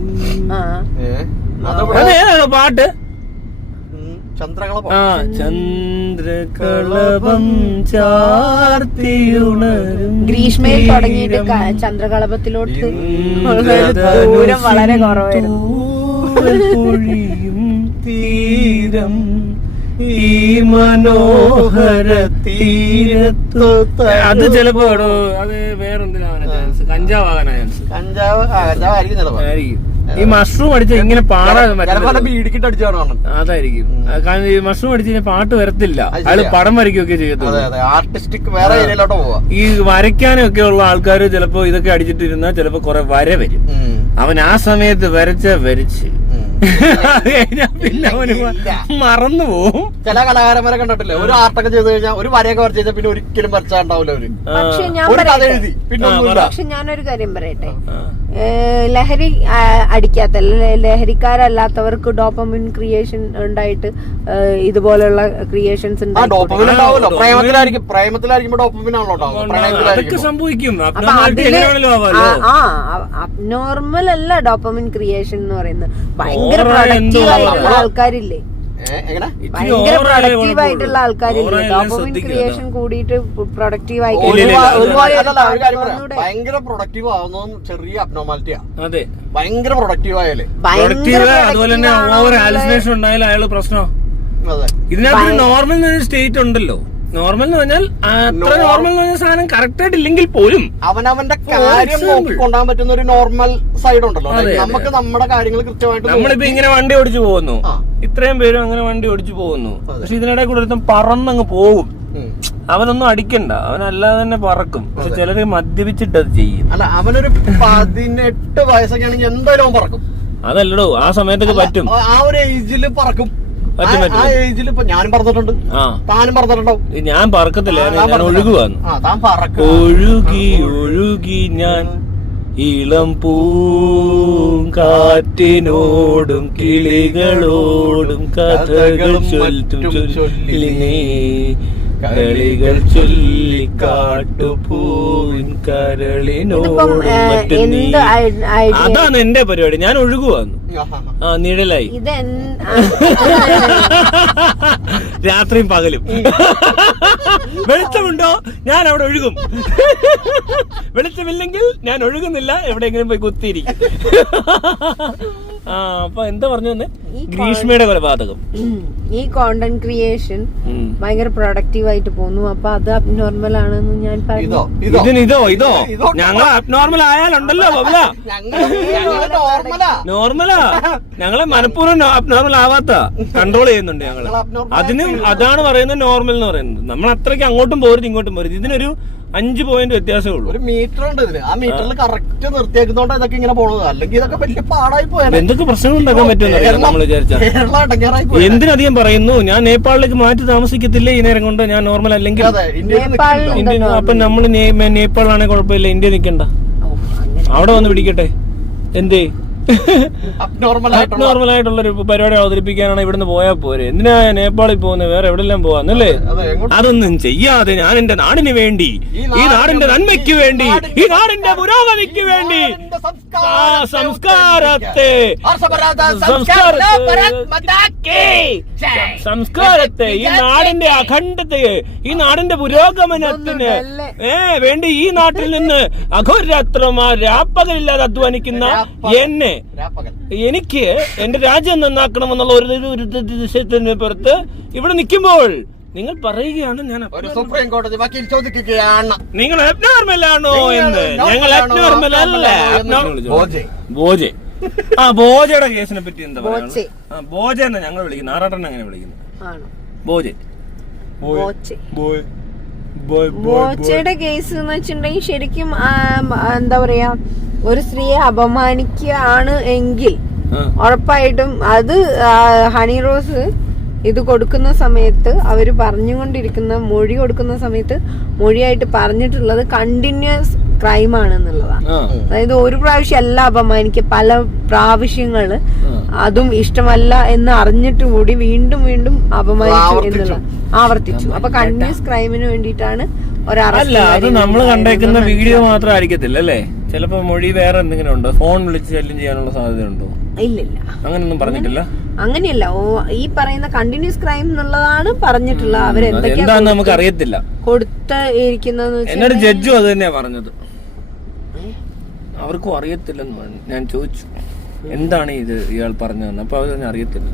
പാട്ട് ചന്ദ്രകളഭം. ചന്ദ്രകളഭം ചാർത്തിയുണരും. ഗ്രീഷ്മയിൽ തുടങ്ങിയിട്ട് ചന്ദ്രകളഭത്തിലോട്ട് ദൂരം വളരെ കുറവായിരുന്നു. തീരം ഈ മനോഹര തീരത്തു. അത് ചിലപ്പോ അത് വേറെന്തിനാണ് ചാൻസ്, കഞ്ചാവാകാനാ ചാൻസ്. കഞ്ചാവായിരിക്കും. ഈ മഷ്റൂം അടിച്ച ഇങ്ങനെ ബീഡിക്കിട്ട് അടിച്ചാണ്. അതായിരിക്കും, കാരണം ഈ മഷ്റൂം അടിച്ച് പാട്ട് വരത്തില്ല, അയാള് പടം വരയ്ക്കുകയൊക്കെ ചെയ്യത്തുള്ളൂ. ആർട്ടിസ്റ്റിക് വേറെ ഏരിയയിലോട്ട് പോവാ. ഈ വരയ്ക്കാനൊക്കെ ഉള്ള ആൾക്കാർ ചിലപ്പോ ഇതൊക്കെ അടിച്ചിട്ടിരുന്നാൽ ചിലപ്പോ കുറെ വര വരും. അവൻ ആ സമയത്ത് വരച്ച് പിന്നെ അവന് മറന്നു പോവും. ചില കലാകാരന്മാരെ കണ്ടിട്ടില്ലേ, ഒരു ആർട്ടൊക്കെ ചെയ്ത് കഴിഞ്ഞാൽ ഒരു വരയൊക്കെ വരച്ച് കഴിഞ്ഞാൽ പിന്നെ ഒരിക്കലും വരച്ചാണ്ടാവില്ല അവര്. പക്ഷെ ഞാനൊരു കാര്യം പറയട്ടെ, ലഹരി അടിക്കാത്ത ലഹരിക്കാരല്ലാത്തവർക്ക് ഡോപ്പമിൻ ക്രിയേഷൻ ഉണ്ടായിട്ട് ഇതുപോലുള്ള ക്രിയേഷൻസ് സംഭവിക്കും. അബ്നോർമൽ അല്ല ഡോപ്പമിൻ ക്രിയേഷൻ എന്ന് പറയുന്നത്. ഭയങ്കര പ്രൊഡക്റ്റീവ് ആയിട്ടുള്ള ആൾക്കാരില്ലേ, ഭയങ്കര പ്രൊഡക്റ്റീവ് ആയിട്ടുള്ള ആൾക്കാരില്ലേ, ഡോപ്പമിൻ ക്രിയേഷൻ കൂടിയിട്ട് പ്രൊഡക്റ്റീവ് ആയി ഭയങ്കര പ്രൊഡക്റ്റീവ് ആവുന്നതും ചെറിയ അബ്നോർമാലിറ്റിയാ. അതെ, ഭയങ്കര പ്രൊഡക്റ്റീവ് ആയാലേ അതുപോലെ തന്നെ ഓവർ ഹാലുസിനേഷൻ ഉണ്ടായാലും അയാള് പ്രശ്നം. ഇതിനകത്ത് നോർമൽ സ്റ്റേറ്റ് ഉണ്ടല്ലോ. നോർമൽ എന്ന് പറഞ്ഞാൽ അത്ര നോർമൽ എന്ന് പറഞ്ഞ സാധനം കറക്റ്റ് ആയിട്ട് ഇല്ലെങ്കിൽ പോലും അവനവന്റെ കാര്യം നോക്കിക്കൊണ്ടാൻ പറ്റുന്ന ഒരു നോർമൽ സൈഡ് ഉണ്ടല്ലോ. നമുക്ക് നമ്മുടെ കാര്യങ്ങൾ കൃത്യമായിട്ട് നമ്മളിപ്പോ ഇങ്ങനെ വണ്ടി ഓടിച്ചു പോകുന്നു, ഇത്രയും പേരും അങ്ങനെ വണ്ടി ഓടിച്ചു പോകുന്നു. പക്ഷെ ഇതിനിടെ കൂടെ ഒരുത്തം പറന്നങ്ങ് പോകും. അവനൊന്നും അടിക്കണ്ട, അവനല്ലാതെ തന്നെ പറക്കും. പക്ഷെ ചിലര് മദ്യപിച്ചിട്ട് അത് ചെയ്യും. അല്ല, അവനൊരു 18 വയസ്സൊക്കെ ആണെങ്കിൽ എന്തായാലും പറക്കും. അതല്ലടോ, ആ സമയത്തൊക്കെ പറ്റും. ആ ഒരു ഏജില് പറക്കും. ആ ഏജിൽ ഇപ്പൊ ഞാനും പറഞ്ഞിട്ടുണ്ട്, താനും പറഞ്ഞിട്ടുണ്ടാവും. ഞാൻ പറക്കത്തില്ല, ഞാൻ ഒഴുകുവാന്ന്. ഒഴുകി ഞാൻ ഇളം പൂങ്കാറ്റിനോടും കിളികളോടും കഥകൾ ചൊല്ലിനേ, കളികൾ ചൊല്ലി കാട്ടുപൂവിൻ കരളിനോടും മറ്റും. അതാണ് എന്റെ പരിപാടി, ഞാൻ ഒഴുകുവാന്ന്. നിഴലായി രാത്രിയും പകലും. വെളിച്ചമുണ്ടോ, ഞാൻ അവിടെ ഒഴുകും. വെളിച്ചമില്ലെങ്കിൽ ഞാൻ ഒഴുകുന്നില്ല, എവിടെയെങ്കിലും പോയി കുത്തിയിരിക്കും. അപ്പൊ എന്താ പറഞ്ഞു തന്നെ, ഗ്രീഷ്മയുടെ കൊലപാതകം. ഈ കോണ്ടന്റ് ക്രിയേഷൻ ഭയങ്കര പ്രൊഡക്റ്റീവ് ആയിട്ട് പോകുന്നു. അപ്പൊ അത് അബ്നോർമൽ ആണെന്ന് ഞാൻ പറഞ്ഞു. ഇതോ ഞങ്ങൾ അബ്നോർമൽ ആയാലുണ്ടല്ലോ ബബല, നോർമലാ. ഞങ്ങളെ മനഃപൂർവ്വം അബ്നോർമൽ ആവാത്ത കൺട്രോൾ ചെയ്യുന്നുണ്ട് ഞങ്ങള്. അതാണ് പറയുന്നത് നോർമൽ എന്ന് പറയുന്നത്. നമ്മൾ അത്രയ്ക്ക് അങ്ങോട്ടും പോരുത് ഇങ്ങോട്ടും പോരുത്. ഇതിനൊരു 5 പോയിന്റ് വ്യത്യാസമേ ഉള്ളൂ. ഒരു മീറ്റർ ഉണ്ട് ഇതിന്, ആ മീറ്ററിൽ കറക്റ്റ് നിർത്തിയേക്കുന്നോണ്ട് ഇതൊക്കെ ഇങ്ങനെ പോണത്. അല്ലെങ്കിൽ ഇതൊക്കെ വലിയ പാടായി പോയത്. എന്തൊക്കെ പ്രശ്നങ്ങൾ ഉണ്ടാക്കാൻ പറ്റുമെന്ന് നമ്മൾ വിചാരിച്ചാൽ. എന്തിനധികം പറയുന്നു, ഞാൻ നേപ്പാളിലേക്ക് മാറ്റി താമസിക്കത്തില്ല ഈ നേരം കൊണ്ട്, ഞാൻ നോർമൽ അല്ലെങ്കിൽ. ഇന്ത്യ അപ്പൊ നമ്മൾ നേപ്പാളാണെങ്കിൽ കുഴപ്പമില്ല, ഇന്ത്യ നിൽക്കണ്ട, അവിടെ വന്ന് പിടിക്കട്ടെ. എന്തേ അബ്നോർമൽ ആയിട്ടുള്ളൊരു പരിപാടി അവതരിപ്പിക്കാനാണ് ഇവിടുന്ന് പോയാൽ പോരെ? എന്തിനാ നേപ്പാളിൽ പോകുന്നത്, വേറെ എവിടെല്ലാം പോവാന്നല്ലേ? അതൊന്നും ചെയ്യാതെ ഞാൻ എന്റെ നാടിന് വേണ്ടി, ഈ നാടിന്റെ നന്മയ്ക്ക് വേണ്ടി, ഈ നാടിന്റെ പുരോഗതിക്ക് വേണ്ടി സംസ്കാരത്തെ ഈ നാടിന്റെ അഖണ്ഡതയെ, ഈ നാടിന്റെ പുരോഗമനത്തിന് വേണ്ടി ഈ നാട്ടിൽ നിന്ന് അഘോരാത്രമാ രാപ്പകലില്ലാതെ അധ്വാനിക്കുന്ന എനിക്ക് എന്റെ രാജ്യം നന്നാക്കണമെന്നുള്ള ഒരു ദിശത്തിന് പുറത്ത് ഇവിടെ നിൽക്കുമ്പോൾ നിങ്ങൾ പറയുകയാണ് ഞാൻ ഒരു സുപ്രീം കോടതി വക്കീൽ ചോദിക്കുകയാണ് നിങ്ങൾ അബ്നോർമലാണോ എന്ന്. ഞങ്ങൾ അബ്നോർമൽ അല്ല. ബോജെ. ബോജയുടെ കേസിനെ പറ്റി എന്താ പറയുക? ബോജ എന്നാ ഞങ്ങൾ വിളിക്കുന്നത്. ആറാട്ടനെ അങ്ങനെ വിളിക്കുന്നത് ബോജെ. ബോച്ചയുടെ കേസ് എന്ന് വെച്ചിട്ടുണ്ടെങ്കിൽ ശരിക്കും എന്താ പറയാ, ഒരു സ്ത്രീയെ അപമാനിക്കുകയാണ് എങ്കിൽ ഉറപ്പായിട്ടും അത് ഹണി റോസ് ഇത് കൊടുക്കുന്ന സമയത്ത് അവര് പറഞ്ഞുകൊണ്ടിരിക്കുന്ന മൊഴി കൊടുക്കുന്ന സമയത്ത് മൊഴിയായിട്ട് പറഞ്ഞിട്ടുള്ളത് കണ്ടിന്യൂസ് ക്രൈം ആണെന്നുള്ളതാണ്. അതായത് ഒരു പ്രാവശ്യം അല്ല അപമാനിക്കുക, പല പ്രാവശ്യങ്ങള് അതും ഇഷ്ടമല്ല എന്ന് അറിഞ്ഞിട്ട് കൂടി വീണ്ടും വീണ്ടും അപമാനിച്ചു എന്നുള്ള ആവർത്തിച്ചു. അപ്പൊ കണ്ടിന്യൂസ് ക്രൈമിന് വേണ്ടിയിട്ടാണ് അല്ല, അത് നമ്മൾ കണ്ടേക്കുന്ന വീഡിയോ മാത്രം ആയിരിക്കത്തില്ല അല്ലേ? ചിലപ്പോ മൊഴി വേറെ എന്തെങ്കിലും ഉണ്ടോ? ഫോൺ വിളിച്ച് ശല്യം ചെയ്യാനുള്ള സാധ്യത ഉണ്ടോ? ഇല്ലില്ല, അങ്ങനൊന്നും പറഞ്ഞിട്ടില്ല. അങ്ങനെയല്ല. ഈ പറയുന്ന കണ്ടിന്യൂസ് ക്രൈം എന്നുള്ളതാണ് പറഞ്ഞിട്ടുള്ളത്. അവരെന്താന്ന് നമുക്ക് അറിയത്തില്ല. കൊടുത്തിരിക്കുന്നത് എന്നോട് ജഡ്ജും അത് തന്നെയാ പറഞ്ഞത്. അവർക്കും അറിയത്തില്ലെന്ന് പറഞ്ഞു. ഞാൻ ചോദിച്ചു എന്താണ് ഇത് ഇയാൾ പറഞ്ഞതെന്ന്. അപ്പൊ അവർ തന്നെ അറിയത്തില്ല.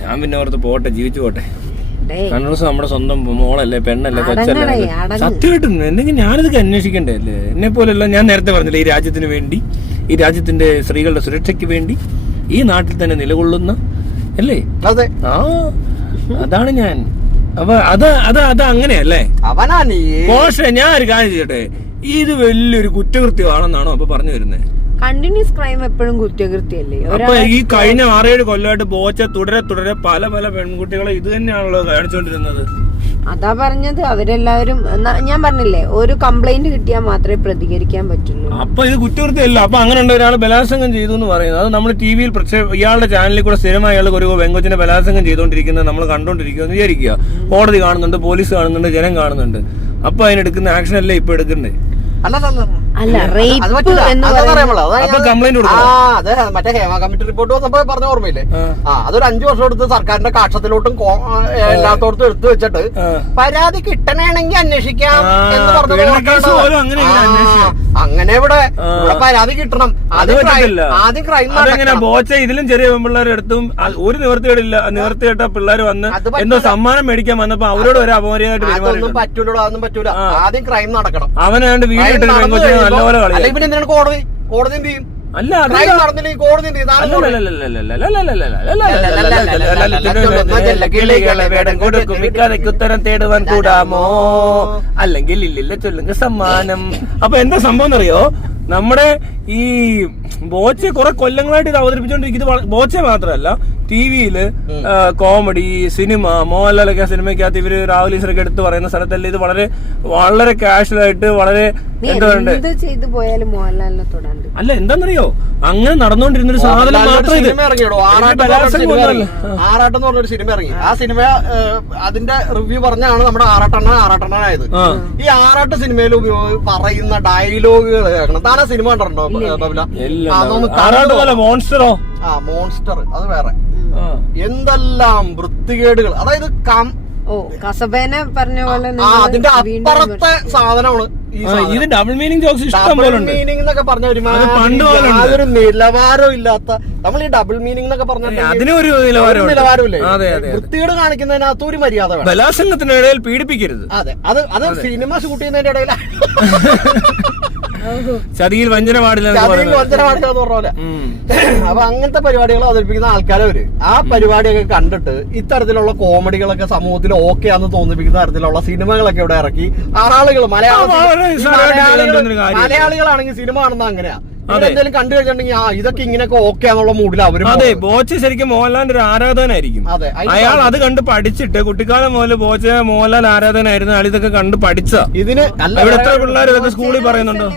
ഞാൻ പിന്നെ ഓർത്ത് പോട്ടെ, ജീവിച്ചു പോട്ടെ. കണ്ണൂസ് നമ്മുടെ സ്വന്തം മോളല്ലേ, പെണ്ണല്ലേ, കൊച്ചല്ലേ. സത്യമായിട്ടും എന്തെങ്കിലും ഞാനിതൊക്കെ അന്വേഷിക്കണ്ടേ അല്ലേ? എന്നെ പോലെയല്ല. ഞാൻ നേരത്തെ പറഞ്ഞില്ലേ, ഈ രാജ്യത്തിന് വേണ്ടി, ഈ രാജ്യത്തിന്റെ സ്ത്രീകളുടെ സുരക്ഷയ്ക്ക് വേണ്ടി ഈ നാട്ടിൽ തന്നെ നിലകൊള്ളുന്ന അല്ലേ? അതാണ് ഞാൻ. അപ്പൊ അത് അങ്ങനെയല്ലേ? പക്ഷെ ഞാൻ ഒരു കാര്യം ചെയ്യട്ടെ, ഇത് വലിയൊരു കുറ്റകൃത്യമാണെന്നാണോ അപ്പൊ പറഞ്ഞു വരുന്നത്? കണ്ടിന്യൂസ് ക്രൈം എപ്പോഴും കുറ്റകൃത്യല്ലേ? അപ്പൊ ഈ കഴിഞ്ഞ 6-7 കൊല്ലമായിട്ട് ബോച്ച തുടരെ പല പെൺകുട്ടികളെ ഇത് തന്നെയാണല്ലോ കാണിച്ചോണ്ടിരുന്നത്. അതാ പറഞ്ഞത്. അവരെല്ലാവരും ഞാൻ പറഞ്ഞില്ലേ, ഒരു കംപ്ലൈന്റ് കിട്ടിയാൽ മാത്രമേ പ്രതികരിക്കാൻ പറ്റുള്ളൂ. അപ്പൊ ഇത് കുറ്റകൃത്യമല്ല. അപ്പൊ അങ്ങനെ ഉണ്ട്, ഒരാൾ ബലാത്സംഗം ചെയ്തു എന്ന് പറയുന്നത്. അത് നമ്മൾ ടി വിയിൽ ഇയാളുടെ ചാനലിൽ കൂടെ സ്ഥിരമായി അയാൾ ഒരു പെങ്കൊച്ചിനെ ബലാത്സംഗം ചെയ്തുകൊണ്ടിരിക്കുന്നത് നമ്മൾ കണ്ടോണ്ടിരിക്കുക എന്ന് വിചാരിക്കുക. കോടതി കാണുന്നുണ്ട്, പോലീസ് കാണുന്നുണ്ട്, ജനം കാണുന്നുണ്ട്. അപ്പൊ അതിനെടുക്കുന്ന ആക്ഷൻ അല്ലേ ഇപ്പൊ എടുക്കണ്ടേ? അല്ല, റേപ്പ് എന്ന് മറ്റേ ഹേമ കമ്മിറ്റി റിപ്പോർട്ട് വന്നപ്പോ പറഞ്ഞ ഓർമ്മയില്ലേ? അതൊരു 5 വർഷം എടുത്ത് സർക്കാരിന്റെ കാക്ഷത്തിലോട്ടും എല്ലാത്തോടത്തും എടുത്തു വെച്ചിട്ട് പരാതി കിട്ടണമെങ്കിൽ അന്വേഷിക്കാം എന്ന് പറഞ്ഞു. അങ്ങനെ ഇവിടെ പരാതി കിട്ടണം. ആദ്യം ക്രൈം ബോച്ച ഇതിലും ചെറിയ പെൺപിള്ളേരെ എടുത്തും ഒരു നിവർത്തിയിട്ട പിള്ളേർ വന്ന് എന്തോ സമ്മാനം മേടിക്കാൻ വന്നപ്പോ അവരോട് ഒരു അപമര്യാദയായിട്ട് അതൊന്നും പറ്റൂലോ, അതൊന്നും പറ്റൂല. ആദ്യം ക്രൈം നടക്കണം. അവനാണ്ട് വീഡിയോ നല്ലപോലെ കോടതി എന്ത് ചെയ്യും? അല്ല, ഉത്തരം തേടുവാൻ കൂടാമോ? അല്ലെങ്കിൽ ഇല്ലില്ല ചൊല്ലുങ്ക സമ്മാനം. അപ്പൊ എന്താ സംഭവം എന്നറിയോ? നമ്മുടെ ഈ ബോച്ചെ കുറെ കൊല്ലങ്ങളായിട്ട് ഇത് അവതരിപ്പിച്ചുകൊണ്ടിരിക്കുന്നത്. ബോച്ചെ മാത്രമല്ല, ടിവിയില് കോമഡി, സിനിമ, മോഹൻലാലൊക്കെ സിനിമയ്ക്കകത്ത് ഇവര് രാഹുൽ ഈശ്വരൊക്കെ എടുത്ത് പറയുന്ന സ്ഥലത്തല്ലേ ഇത് വളരെ കാഷ്വൽ ആയിട്ട് വളരെ എന്താ പറയണ്ടേ? അല്ല, എന്താന്നറിയോ, അങ്ങനെ നടന്നുകൊണ്ടിരുന്നൊരു സാധനം മാത്രം ഇത്. ആറാട്ടം എന്ന് പറഞ്ഞൊരു സിനിമ ഇറങ്ങി. ആ സിനിമ അതിന്റെ റിവ്യൂ പറഞ്ഞാണ് നമ്മുടെ ആറാട്ടണ്ണനായത്. ഈ ആറാട്ട് സിനിമയിൽ പറയുന്ന ഡയലോഗുകൾ കേൾക്കണം. താനാ സിനിമ കണ്ടിട്ടുണ്ടോ ബബില? മോൺസ്റ്ററോ? മോൺസ്റ്റർ അത് വേറെ. എന്തെല്ലാം വൃത്തികേടുകൾ. അതായത് കസബേനെ പറഞ്ഞ പോലെ അതിന്റെ അപ്പുറത്തെ സാധനമാണ് ഇത്. ഡബിൾ മീനിങ് ജോക്സ് ഇഷ്ടം പോലെ ഉണ്ട്. മീനിങ് എന്നൊക്കെ പറഞ്ഞ യാതൊരു നിലവാരവും ഇല്ലാത്ത, നമ്മൾ ഈ ഡബിൾ മീനിങ് എന്നൊക്കെ പറഞ്ഞ അതിനൊരു നിലവാരമില്ലേ? വൃത്തികേട് കാണിക്കുന്നതിനകത്ത് ഒരു മര്യാദ വേണം. ബലാത്സംഗത്തിനിടയിൽ പീഡിപ്പിക്കരുത്. അതെ, അത് സിനിമ ഷൂട്ട് ചെയ്യുന്നതിന്റെ ഇടയിൽ ചതിയിൽ വഞ്ചന പാടില്ല എന്ന് പറഞ്ഞ പോലെ. അപ്പൊ അങ്ങനത്തെ പരിപാടികൾ അവതരിപ്പിക്കുന്ന ആൾക്കാരവര് ആ പരിപാടിയൊക്കെ കണ്ടിട്ട് ഇത്തരത്തിലുള്ള കോമഡികളൊക്കെ സമൂഹത്തിൽ ഓക്കെ ആണെന്ന് തോന്നിപ്പിക്കുന്ന തരത്തിലുള്ള സിനിമകളൊക്കെ ഇവിടെ ഇറക്കി ആളുകൾ മലയാളികളാണെങ്കിൽ സിനിമ കാണുന്നത് അങ്ങനെയാ. എന്തെങ്കിലും കണ്ടു കഴിഞ്ഞിട്ടുണ്ടെങ്കിൽ ഇതൊക്കെ ഇങ്ങനെയൊക്കെ ഓക്കെ ആണെന്നുള്ള മൂഡിൽ അവര്. അതെ, ബോച്ച ശരിക്കും മോഹൻലാലിന്റെ ഒരു ആരാധകനായിരിക്കും. അയാൾ അത് കണ്ട് പഠിച്ചിട്ട് കുട്ടിക്കാലം മുതൽ ബോച്ച മോഹൻലാൽ ആരാധകനായിരുന്നു. അയാൾ ഇതൊക്കെ കണ്ട് പഠിച്ച ഇവിടെ എത്ര പിള്ളേർ ഇതൊക്കെ സ്കൂളിൽ പറയുന്നുണ്ടോ?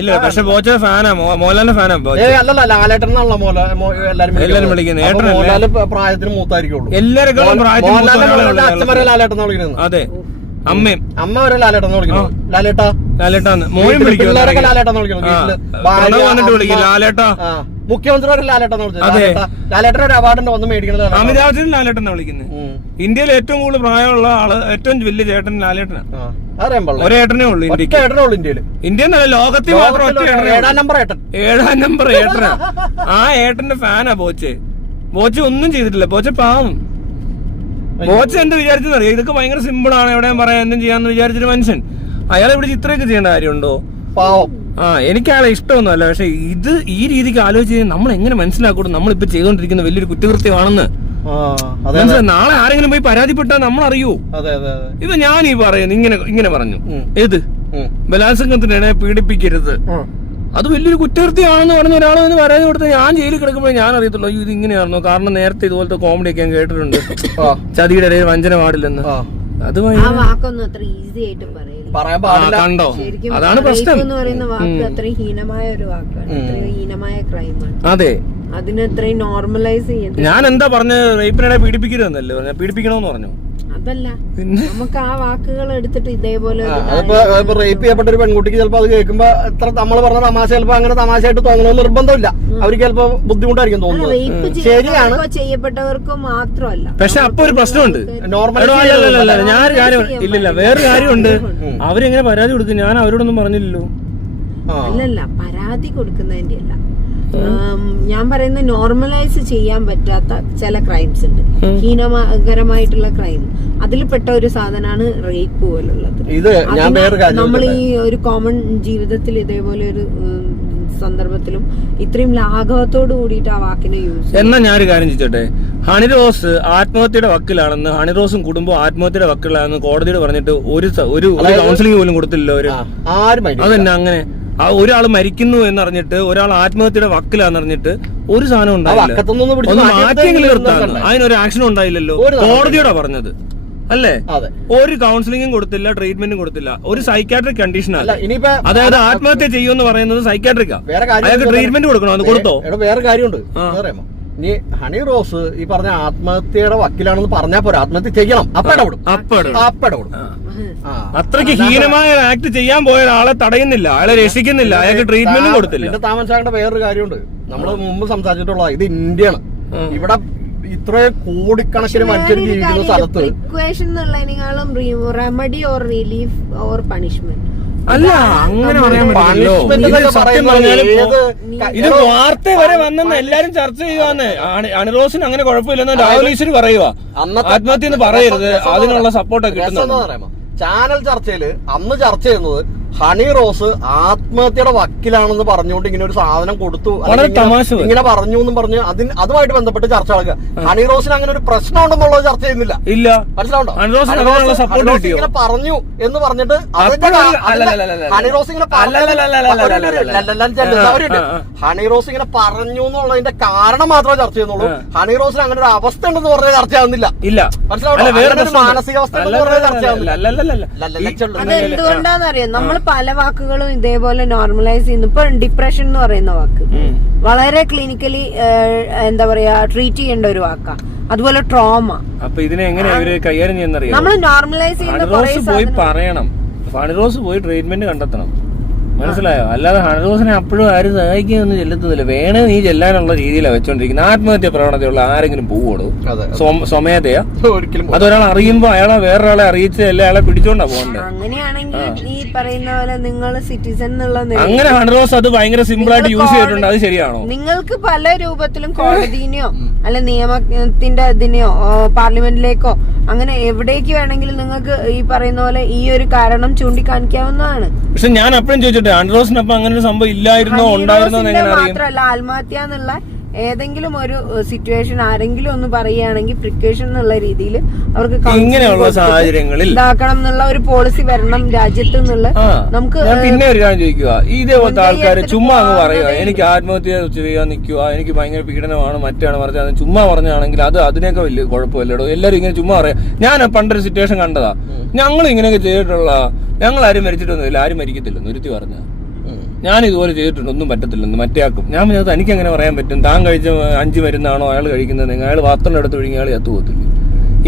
ഇല്ല, പക്ഷെ ബോച്ച ഫാനാ, മോഹൻലാലിന്റെ ഫാനാ. അല്ലല്ല, ലാലേട്ടനാണല്ലോ എല്ലാരും വിളിക്കുന്നത്. മോഹൻലാല് പ്രായത്തിന് മൂത്തായിരിക്കുള്ളൂ. എല്ലാവരും പ്രായത്തിന് ലാലേട്ടൻ. അതെ, അമ്മയും അമ്മ വരെ ലാലേട്ടെന്ന് വിളിക്കണം. ലാലേട്ടാ ലാലേട്ടാന്ന് മോയും വിളിക്കും. പിള്ളേരൊക്കെ ലാലേട്ടെന്ന് വിളിക്കണം. വന്നിട്ട് വിളിക്കും ലാലേട്ടാ. മുഖ്യമന്ത്രി വരെ ലാലേട്ടെന്ന് വിളിച്ചത്. ലാലേട്ടൻ ഒരു അവാർഡിന്റെ ഒന്ന് മേടിക്കുന്നത് അമിതാഭ് ബച്ചൻ ലാലേട്ടെന്നാ വിളിക്കുന്നത്. ഇന്ത്യയിൽ ഏറ്റവും കൂടുതൽ പ്രായമുള്ള ആള് ഏറ്റവും വലിയ ചേട്ടൻ ലാലേട്ടനാ. ഒരേട്ടനേ ഉള്ളൂ ഇന്ത്യയിൽ. ഇന്ത്യ എന്നല്ല ലോകത്തിൽ മാത്രം ഒറ്റ 7ാം നമ്പർ ഏട്ടൻ. 7ാം നമ്പർ ഏട്ടനാ. ആ ഏട്ടന്റെ ഫാനാ ബോച്ചെ. ബോച്ച ഒന്നും ചെയ്തിട്ടില്ല. ബോച്ച പാവം. ബോച്ച എന്ത് വിചാരിച്ചെന്നറിയാം, ഇതൊക്കെ ഭയങ്കര സിമ്പിൾ ആണ്, എവിടെയും പറയാൻ എന്തും ചെയ്യാന്ന് വിചാരിച്ചൊരു മനുഷ്യൻ. അയാളെ ഇവിടെ ഇത്രയൊക്കെ ചെയ്യേണ്ട കാര്യമുണ്ടോ? പാവം. എനിക്ക് അയാളെ ഇഷ്ടമൊന്നുമല്ല. പക്ഷെ ഇത് ഈ രീതിക്ക് ആലോചിച്ച് നമ്മൾ എങ്ങനെ മനസ്സിലാക്കൂടും നമ്മളിപ്പോ ചെയ്തോണ്ടിരിക്കുന്ന വലിയൊരു കുറ്റകൃത്യമാണെന്ന്. നാളെ ആരെങ്കിലും പോയി പരാതിപ്പെട്ടാൽ നമ്മൾ അറിയൂ. ഇത് ഞാൻ ഈ പറയുന്നു ഇങ്ങനെ പറഞ്ഞു. ഏത് ബലാത്സംഗത്തിനെ പീഡിപ്പിക്കരുത്, അത് വലിയൊരു കുറ്റകൃത്യമാണെന്ന് പറഞ്ഞ ഒരാൾ എന്ന് പരാതി കൊടുത്ത് ഞാൻ ജയിലിൽ കിടക്കുമ്പോൾ ഞാൻ അറിയത്തുള്ളൂ ഇത് ഇങ്ങനെയാണെന്നോ. കാരണം നേരത്തെ ഇതുപോലത്തെ കോമഡി ഒക്കെ ഞാൻ കേട്ടിട്ടുണ്ട്, ചതിയുടെ ഇടയിൽ വഞ്ചന പാടില്ലെന്ന്. അത് കണ്ടോ, അതാണ് പ്രശ്നം. അതെ, അതിനെത്രയും നോർമലൈസ് ചെയ്യുന്നത്. ഞാൻ എന്താ പറഞ്ഞത്, റേപ്പിനിടെ പീഡിപ്പിക്കരുതെന്നല്ലേ പറഞ്ഞ, പീഡിപ്പിക്കണമെന്ന് പറഞ്ഞു. അതല്ല, നമുക്ക് ആ വാക്കുകൾ എടുത്തിട്ട് ഇതേപോലെ റേപ്പ് ചെയ്യപ്പെട്ട ഒരു പെൺകുട്ടിക്ക് ചിലപ്പോ അത് കേൾക്കുമ്പോ എത്ര നമ്മൾ പറഞ്ഞ തമാശ ചിലപ്പോ അങ്ങനെ തമാശയായിട്ട് തോന്നണമെന്ന് നിർബന്ധമില്ല. അവർക്ക് ചിലപ്പോ ബുദ്ധിമുട്ടായിരിക്കും തോന്നുന്നത്. ശരിയാണ്, ചെയ്യപ്പെട്ടവർക്ക് മാത്രമല്ല. പക്ഷെ അപ്പൊ ഒരു പ്രശ്നമുണ്ട്. ഞാനൊരു കാര്യം ഇല്ലില്ല, വേറൊരു കാര്യമുണ്ട്. അവരെങ്ങനെ പരാതി കൊടുക്കും? ഞാൻ അവരോടൊന്നും പറഞ്ഞില്ലല്ലോ. അല്ലല്ല, പരാതി കൊടുക്കുന്നതിന്റെ അല്ല ഞാൻ പറയുന്നത്, നോർമലൈസ് ചെയ്യാൻ പറ്റാത്ത ചില ക്രൈംസ് ഉണ്ട്, ഹീനകരമായിട്ടുള്ള ക്രൈം. അതിൽപ്പെട്ട ഒരു സാധനമാണ് റേപ്പ് പോലുള്ളത്. നമ്മൾ ഈ ഒരു കോമൺ ജീവിതത്തിൽ ഇതേപോലെ ഒരു സന്ദർഭത്തിലും ഇത്രയും ലാഘവത്തോട് കൂടിയിട്ട് ആ വാക്കിനെ യൂസ്. എന്നാ ഞാനൊരു കാര്യം ചോദിച്ചോട്ടെ, ഹണിറോസ് ആത്മഹത്യയുടെ വക്കിലാണെന്ന്, ഹണിറോസും കുടുംബം ആത്മഹത്യയുടെ വക്കിലാണെന്ന് കോടതിയോട് പറഞ്ഞിട്ട് ഒരു കൗൺസിലിംഗ് പോലും കൊടുത്തില്ലല്ലോ അവര്. അതെന്നാ അങ്ങനെ? ആ ഒരാൾ മരിക്കുന്നു എന്നറിഞ്ഞിട്ട്, ഒരാൾ ആത്മഹത്യയുടെ വക്കിലാന്നറിഞ്ഞിട്ട് ഒരു സാധനം ഉണ്ടായില്ല, ഒന്ന് മാറ്റിയെങ്കിലും നിർത്താൻ. അതിനൊരു ആക്ഷൻ ഉണ്ടായില്ലല്ലോ. കോടതിയോടാ പറഞ്ഞത് അല്ലേ? ഒരു കൗൺസിലിംഗും കൊടുത്തില്ല, ട്രീറ്റ്മെന്റും കൊടുത്തില്ല. ഒരു സൈക്കാട്രിക് കണ്ടീഷനാണ്. അതായത് ആത്മഹത്യ ചെയ്യുമെന്ന് പറയുന്നത് സൈക്കാട്രിക്കാ. അയാൾക്ക് ട്രീറ്റ്മെന്റ് കൊടുക്കണോ? അത് കൊടുത്തോ? വേറെ കാര്യമുണ്ട്. ഇനി ഹണി റോസ് ഈ പറഞ്ഞ ആത്മഹത്യയുടെ വക്കീലാണെന്ന് പറഞ്ഞാൽ പോരാ, ആത്മഹത്യ ചെയ്യണം. അപ്പടപെടും. അത്രയ്ക്ക് ഹീനമായ ആക്ട് ചെയ്യാൻ പോയ ഒരാളെ തടയുന്നില്ല, അയാളെ രക്ഷിക്കുന്നില്ല, അയാൾക്ക് ട്രീറ്റ്മെന്റും കൊടുത്തില്ല. എന്റെ താമസാകേണ്ട വേറൊരു കാര്യമുണ്ട്. നമ്മള് മുമ്പ് സംസാരിച്ചിട്ടുള്ള ഇത് ഇന്ത്യയാണ്. ഇവിടെ ഇത്രയും കോടിക്കണക്കിന് മനുഷ്യർ ജീവിക്കുന്ന സ്ഥലത്ത് remedy or relief or punishment അല്ല, അങ്ങനെ പറയാൻ പറ്റില്ലല്ലോ. സത്യം പറഞ്ഞാലും ഇത് വാർത്ത വരെ വന്നെന്ന് എല്ലാരും ചർച്ച ചെയ്യുവാന്ന്. അണിറോസിന് അങ്ങനെ കുഴപ്പമില്ലെന്ന് രാഹുൽ ഈശ്വരി പറയുക. ആത്മഹത്യ എന്ന് പറയരുത്, അതിനുള്ള സപ്പോർട്ടൊക്കെ കിട്ടുന്നു. ചാനൽ ചർച്ചയില് അന്ന് ചർച്ച ചെയ്യുന്നത് ഹണി റോസ് ആത്മഹത്യയുടെ വക്കീലാണെന്ന് പറഞ്ഞുകൊണ്ട് ഇങ്ങനെ ഒരു സാധനം കൊടുത്തു, ഇങ്ങനെ പറഞ്ഞു എന്നും പറഞ്ഞ് അതുമായിട്ട് ബന്ധപ്പെട്ട് ചർച്ച നടക്കുക. ഹണി റോസിന് അങ്ങനെ ഒരു പ്രശ്നം ഉണ്ടെന്നുള്ളത് ചർച്ച ചെയ്യുന്നില്ല. മനസ്സിലാവുണ്ടോ? ഇങ്ങനെ പറഞ്ഞു എന്ന് പറഞ്ഞിട്ട് ഹണി റോസ് ഇങ്ങനെ ഹണി റോസ് ഇങ്ങനെ പറഞ്ഞു എന്നുള്ളതിന്റെ കാരണം മാത്രമേ ചർച്ച ചെയ്യുന്നുള്ളൂ. ഹണി റോസിന് അങ്ങനെ ഒരു അവസ്ഥ ഉണ്ടെന്ന് പറഞ്ഞാൽ ചർച്ച ആവുന്നില്ല. മനസ്സിലാവുണ്ടോ? മാനസികാവസ്ഥ ഉണ്ടെന്ന് പറഞ്ഞാൽ ചർച്ച ആവുന്നില്ല. അതെന്തുകൊണ്ടാന്നറിയാം, നമ്മൾ പല വാക്കുകളും ഇതേപോലെ നോർമലൈസ് ചെയ്യുന്നു. ഇപ്പൊ ഡിപ്രഷൻ എന്ന് പറയുന്ന വാക്ക് വളരെ ക്ലിനിക്കലി എന്താ പറയാ ട്രീറ്റ് ചെയ്യേണ്ട ഒരു വാക്കാ. അതുപോലെ ട്രോമ. അപ്പൊ ഇതിനെ എങ്ങനെ ഇവര് കൈകാര്യം ചെയ്യുന്നറിയാം? നമ്മൾ നോർമലൈസ് ചെയ്യുന്ന പോയി പറയണം, ഹണിറോസ് പോയി ട്രീറ്റ്മെന്റ് കണ്ടെത്തണം. മനസ്സിലായോ? അല്ലാതെ ഹണിറോസിനെ അപ്പോഴും ആരും സഹായിക്കാനൊന്നും ചെല്ലുന്നില്ല. വേണേ നീ ചെല്ലാനുള്ള രീതിയിലാണ് വെച്ചോണ്ടിരിക്കുന്നത്. ആത്മഹത്യ പ്രവണതയുള്ള ആരെങ്കിലും പോവുള്ളൂ? സ്വമേധയാ? അതൊരാൾ അറിയുമ്പോ അയാളെ വേറൊരാളെ അറിയിച്ച് അയാളെ പിടിച്ചോണ്ടാ പോകണ്ടേ? അങ്ങനെയാണെങ്കിൽ ഈ പറയുന്ന പോലെ നിങ്ങൾ സിറ്റിസൺ എന്നുള്ള അങ്ങനെ ഹണിറോസ് അത് ഭയങ്കര സിമ്പിൾ ആയിട്ട് യൂസ് ചെയ്തിട്ടുണ്ട്. അത് ശരിയാണോ? നിങ്ങൾക്ക് പല രൂപത്തിലും കോടതിനെയോ അല്ല നിയമത്തിന്റെ ഇതിനെയോ പാർലമെന്റിലേക്കോ അങ്ങനെ എവിടേക്ക് വേണമെങ്കിലും നിങ്ങൾക്ക് ഈ പറയുന്ന പോലെ ഈ ഒരു കാരണം ചൂണ്ടിക്കാണിക്കാവുന്നതാണ്. പക്ഷെ ഞാൻ അപ്പഴും ചോദിച്ചോട്ടെ, ഹണിറോസിനപ്പം അങ്ങനെ ഒരു സംഭവം ഇല്ലായിരുന്നോ, ഉണ്ടായിരുന്നോ എന്ന് എങ്ങനെ അറിയും? മാത്രമല്ല, ആത്മഹത്യ എന്നുള്ള ഏതെങ്കിലും ഒരു സിറ്റുവേഷൻ ആരെങ്കിലും ഒന്ന് പറയുകയാണെങ്കിൽ പ്രിക്കോഷൻ എന്നുള്ള രീതിയിൽ അവർക്ക് ഇങ്ങനെയുള്ള സാഹചര്യങ്ങളിൽ ഇതാക്കണം എന്നുള്ള ഒരു പോളിസി വരണം രാജ്യത്ത് എന്നുള്ള. നമുക്ക് പിന്നെ ഒരു കാര്യം ചോദിക്കുക, ഇതേപോലത്തെ ആൾക്കാർ ചുമ്മാ അങ്ങ് പറയുക എനിക്ക് ആത്മഹത്യ ചെയ്യാൻ നിൽക്കുക, എനിക്ക് ഭയങ്കര പീഡനമാണ് മറ്റാണ് പറഞ്ഞത്, ചുമ്മാ പറഞ്ഞാണെങ്കിൽ അത് അതിനൊക്കെ വലിയ കുഴപ്പമില്ലടോ. എല്ലാരും ഇങ്ങനെ ചുമ്മാ പറയാം. ഞാൻ പണ്ടൊരു സിറ്റുവേഷൻ കണ്ടതാ, ഞങ്ങൾ ഇങ്ങനെയൊക്കെ ചെയ്തിട്ടുള്ള, ഞങ്ങൾ ആരും മരിച്ചിട്ടൊന്നുമില്ല, ആരും മരിക്കത്തില്ലെന്ന് ഒരുത്തി പറഞ്ഞ. ഞാൻ ഇതുപോലെ ചെയ്തിട്ടുണ്ട്, ഒന്നും പറ്റത്തില്ലെന്ന് മറ്റേയാക്കും. ഞാൻ പറഞ്ഞത് എനിക്ക് എങ്ങനെ പറയാൻ പറ്റും? താൻ കഴിച്ച 5 മരുന്നാണോ അയാൾ കഴിക്കുന്നത്? അയാൾ പാത്രം എടുത്ത് ഒഴുകി അയാൾ ചത്തുപോകത്തില്ല.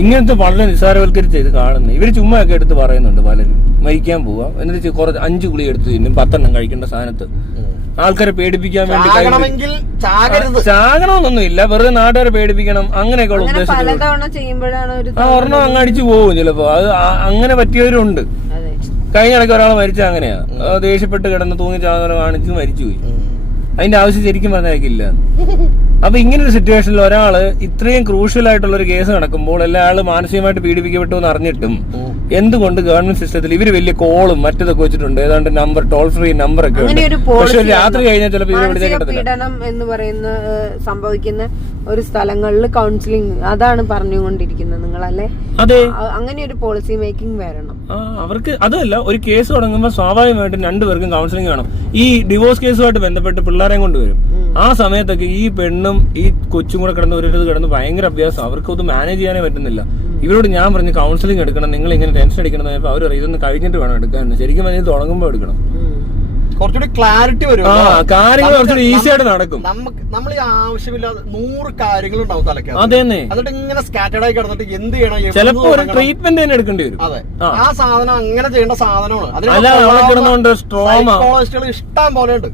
ഇങ്ങനത്തെ വളരെ നിസ്സാരവൽക്കരിച്ച് ഇത് കാണുന്നത്. ഇവര് ചുമ്മാ ഒക്കെ എടുത്ത് പറയുന്നുണ്ട് പലരും, മരിക്കാൻ പോവാ എന്നിട്ട് കുറച്ച് 5 ഗുളിക എടുത്ത് തിന്നും 10 എണ്ണം കഴിക്കേണ്ട സാധനത്ത് ആൾക്കാരെ പേടിപ്പിക്കാൻ വേണ്ടി. ചാകണമെന്നൊന്നും ഇല്ല, വെറുതെ നാട്ടുകാരെ പേടിപ്പിക്കണം അങ്ങനെയൊക്കെയുള്ള ഉദ്ദേശത്തിൽ ഒരെണ്ണം അങ്ങ് അടിച്ചു പോകും ചിലപ്പോ. അത് അങ്ങനെ പറ്റിയവരുണ്ട്. കഴിഞ്ഞ ഇടയ്ക്ക് ഒരാൾ മരിച്ച അങ്ങനെയാ, ദേഷ്യപ്പെട്ട് കിടന്ന് തൂങ്ങി ചാകരം കാണിച്ച് മരിച്ചുപോയി. അതിന്റെ ആവശ്യം ശരിക്കും പറഞ്ഞേക്കില്ല. അപ്പൊ ഇങ്ങനെ ഒരു സിറ്റുവേഷനിൽ ഒരാള് ഇത്രയും ക്രൂഷ്യൽ ആയിട്ടുള്ള ഒരു കേസ് നടക്കുമ്പോൾ അയാൾ മാനസികമായിട്ട് പീഡിപ്പിക്കപ്പെട്ടു എന്ന് അറിഞ്ഞിട്ടും എന്തുകൊണ്ട് ഗവൺമെന്റ് സിസ്റ്റത്തിൽ ഇവര് വലിയ കോളും മറ്റതൊക്കെ വെച്ചിട്ടുണ്ട്, ഏതാണ്ട് നമ്പർ, ടോൾ ഫ്രീ നമ്പർ ഒക്കെ ഉണ്ട്. പക്ഷെ രാത്രി കഴിഞ്ഞാൽ ചിലപ്പോൾ ഇവരെ വിളിച്ചേക്കത്തില്ല. പീഡനം എന്ന് പറയുന്ന സംഭവിക്കുന്ന ഒരു സ്ഥലങ്ങളിൽ കൗൺസിലിംഗ് അതാണ് പറഞ്ഞുകൊണ്ടിരിക്കുന്നത് നിങ്ങളല്ലേ? അതെ, അങ്ങനെ ഒരു പോളിസി മേക്കിംഗ് വരണം. അവർക്ക് അതല്ല, ഒരു കേസ് തുടങ്ങുമ്പോൾ സ്വാഭാവികമായിട്ടും രണ്ടുപേർക്കും കൗൺസിലിംഗ് വേണം. ഈ ഡിവോഴ്സ് കേസുമായിട്ട് ബന്ധപ്പെട്ട് പിള്ളേരെയും കൊണ്ടുവരും. ആ സമയത്തൊക്കെ ഈ പെണ്ണും ഈ കൊച്ചും കൂടെ കിടന്ന് ഒരു കിടന്ന് ഭയങ്കര അഭ്യാസം, അവർക്ക് അത് മാനേജ് ചെയ്യാനേ പറ്റുന്നില്ല. ഇവരോട് ഞാൻ പറഞ്ഞു കൗൺസിലിംഗ് എടുക്കണം, നിങ്ങൾ ഇങ്ങനെ ടെൻഷൻ അടിക്കണം. അവർ ഇതൊന്ന് കഴിഞ്ഞിട്ട് വേണം എടുക്കാൻ. ശരിക്കും ഇത് തുടങ്ങുമ്പോൾ എടുക്കണം, കുറച്ചുകൂടി ക്ലാരിറ്റി വരും, കാര്യങ്ങൾ കുറച്ചുകൂടി ഈസി ആയിട്ട് നടക്കും. നമ്മൾ ഈ ആവശ്യമില്ലാതെ 100 കാര്യങ്ങളുണ്ടാവും തലയ്ക്ക്. അതന്നെ, എന്നിട്ട് ഇങ്ങനെ സ്കാറ്റേഡ് ആയി കിടന്നിട്ട് എന്ത് ചെയ്യണം, ചിലപ്പോ ഒരു ട്രീറ്റ്മെന്റ് തന്നെ എടുക്കേണ്ടി വരും. അതെ, ആ സാധനം അങ്ങനെ ചെയ്യേണ്ട സാധനമാണ്. സൈക്കോളജിസ്റ്റുകൾ ഇഷ്ടം പോലെ ഉണ്ട്.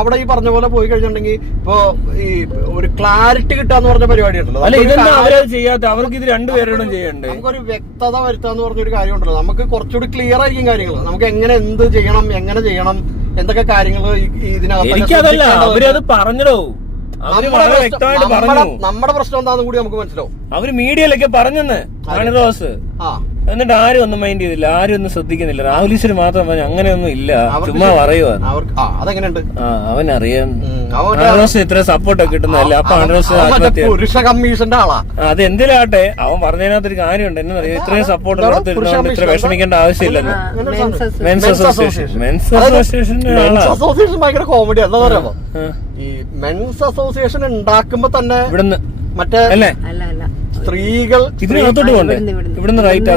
അവിടെ ഈ പറഞ്ഞ പോലെ പോയി കഴിഞ്ഞിട്ടുണ്ടെങ്കിൽ ഇപ്പൊ ഈ ഒരു ക്ലാരിറ്റി കിട്ടാന്ന് പറഞ്ഞ പരിപാടി ഉണ്ടല്ലോ. ചെയ്യാത്ത അവർക്ക് ഇത് രണ്ടുപേരോടും ചെയ്യണ്ടേ. നമുക്കൊരു വ്യക്തത വരുത്താന്ന് പറഞ്ഞൊരു കാര്യം ഉണ്ടല്ലോ. നമുക്ക് കുറച്ചുകൂടി ക്ലിയർ ആയിരിക്കും കാര്യങ്ങൾ. നമുക്ക് എങ്ങനെ എന്ത് ചെയ്യണം, എങ്ങനെ ചെയ്യണം, എന്തൊക്കെ കാര്യങ്ങൾ ഇതിനകത്ത്. എനിക്കതല്ല, അവരത് പറഞ്ഞോ, നമ്മുടെ പ്രശ്നം എന്താണെന്ന് കൂടി നമുക്ക് മനസ്സിലാവും. അവര് മീഡിയയിലൊക്കെ പറഞ്ഞെന്ന് റോസ്, എന്നിട്ട് ആരും ഒന്നും മൈൻഡ് ചെയ്തില്ല, ആരും ഒന്നും ശ്രദ്ധിക്കുന്നില്ല. രാഹുൽ ഈശ്വർ മാത്രം പറഞ്ഞു അങ്ങനെയൊന്നും ഇല്ല, ചുമ്മാ പറയുവാ. അതെങ്ങനെയുണ്ട് അവനറിയാം റോസ് ഇത്ര സപ്പോർട്ടൊക്കെ കിട്ടുന്നതല്ല. അപ്പൊ പുരുഷ കമ്മീഷന്റെ ആളാ. അത് എന്തിലാട്ടെ, അവൻ പറഞ്ഞതിനകത്തൊരു കാര്യമുണ്ട്. എന്നറിയാം, ഇത്രയും സപ്പോർട്ട് കൊടുത്തിരുന്നോണ്ട് ഇത്ര വിഷമിക്കേണ്ട ആവശ്യമില്ലെന്ന്. മെൻസ് അസോസിയേഷൻ ഭയങ്കര കോമഡി. എന്താ പറയാമോ, ഈ മെൻസ് അസോസിയേഷൻ ഉണ്ടാക്കുമ്പോ തന്നെ ഇവിടുന്ന് മറ്റേ സ്ത്രീകൾ ഇതിനകത്തോട്ട് പോണ്ടേ, ഇവിടുന്ന് റൈറ്റ്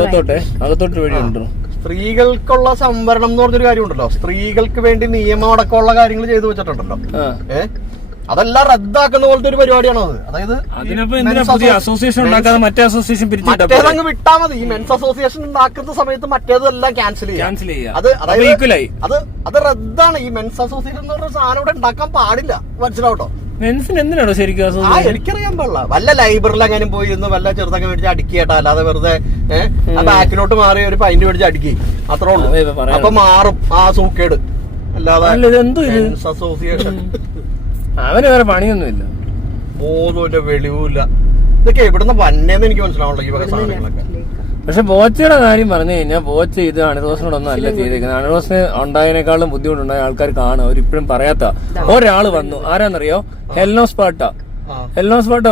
അകത്തോട്ട് വഴി ഉണ്ടോ? സ്ത്രീകൾക്കുള്ള സംവരണം എന്ന് പറഞ്ഞൊരു കാര്യമുണ്ടല്ലോ. സ്ത്രീകൾക്ക് വേണ്ടി നിയമം അടക്കമുള്ള കാര്യങ്ങൾ ചെയ്തു വെച്ചിട്ടുണ്ടല്ലോ. അതെല്ലാം റദ്ദാക്കുന്ന പോലത്തെ ഒരു പരിപാടിയാണോ അത്? അതായത് അസോസിയേഷൻ ഉണ്ടാക്കാതെ മറ്റേ അസോസിയേഷൻ മറ്റേതങ്ങ് വിട്ടാ മതി. ഈ മെൻസ് അസോസിയേഷൻ ഉണ്ടാക്കുന്ന സമയത്ത് മറ്റേതെല്ലാം ക്യാൻസൽ ചെയ്യാം. അത് റദ്ദാണ്. ഈ മെൻസ് അസോസിയേഷൻ എന്ന് പറഞ്ഞ സാധനം ഇവിടെ ഉണ്ടാക്കാൻ പാടില്ല. മനസ്സിലാവട്ടോ? മെൻസിന് എന്തിനാണോ ശരിക്കും? എനിക്കറിയാൻ പാടില്ല. വല്ല ലൈബ്രറിയിൽ എങ്ങനെ പോയിരുന്നു വല്ല ചെറുതൊക്കെ മേടിച്ച് അടിക്കേട്ടാ, അല്ലാതെ വെറുതെ ബാക്കിലോട്ട് മാറി ഒരു പൈന്റ് മേടിച്ച് അടിക്കി, അത്രേ ഉള്ളൂ. അപ്പൊ മാറും ആ സൂക്കേട്. അല്ലാതെ മെൻസ് അസോസിയേഷൻ അവന് വേറെ പണിയൊന്നുമില്ല, ബോധമില്ല, വെളിവുമില്ല. ഇതൊക്കെ എവിടുന്ന് വന്നേന്ന് എനിക്ക് മനസ്സിലാവുള്ളൂ ഈ വക സാധനങ്ങളൊക്കെ. പക്ഷെ ബോച്ചയുടെ കാര്യം പറഞ്ഞു കഴിഞ്ഞാൽ ബോച്ച ഇത് അണിറോസിനോടൊന്നും അല്ല ചെയ്തേക്കുന്നത്. അണിറോസിന് ഉണ്ടായതിനേക്കാളും ബുദ്ധിമുട്ടുണ്ടായ ആൾക്കാർ കാണും. അവരിപ്പോഴും പറയാത്ത ഒരാള് വന്നു, ആരാന്നറിയോ? ഹെൽനോസ് പാട്ട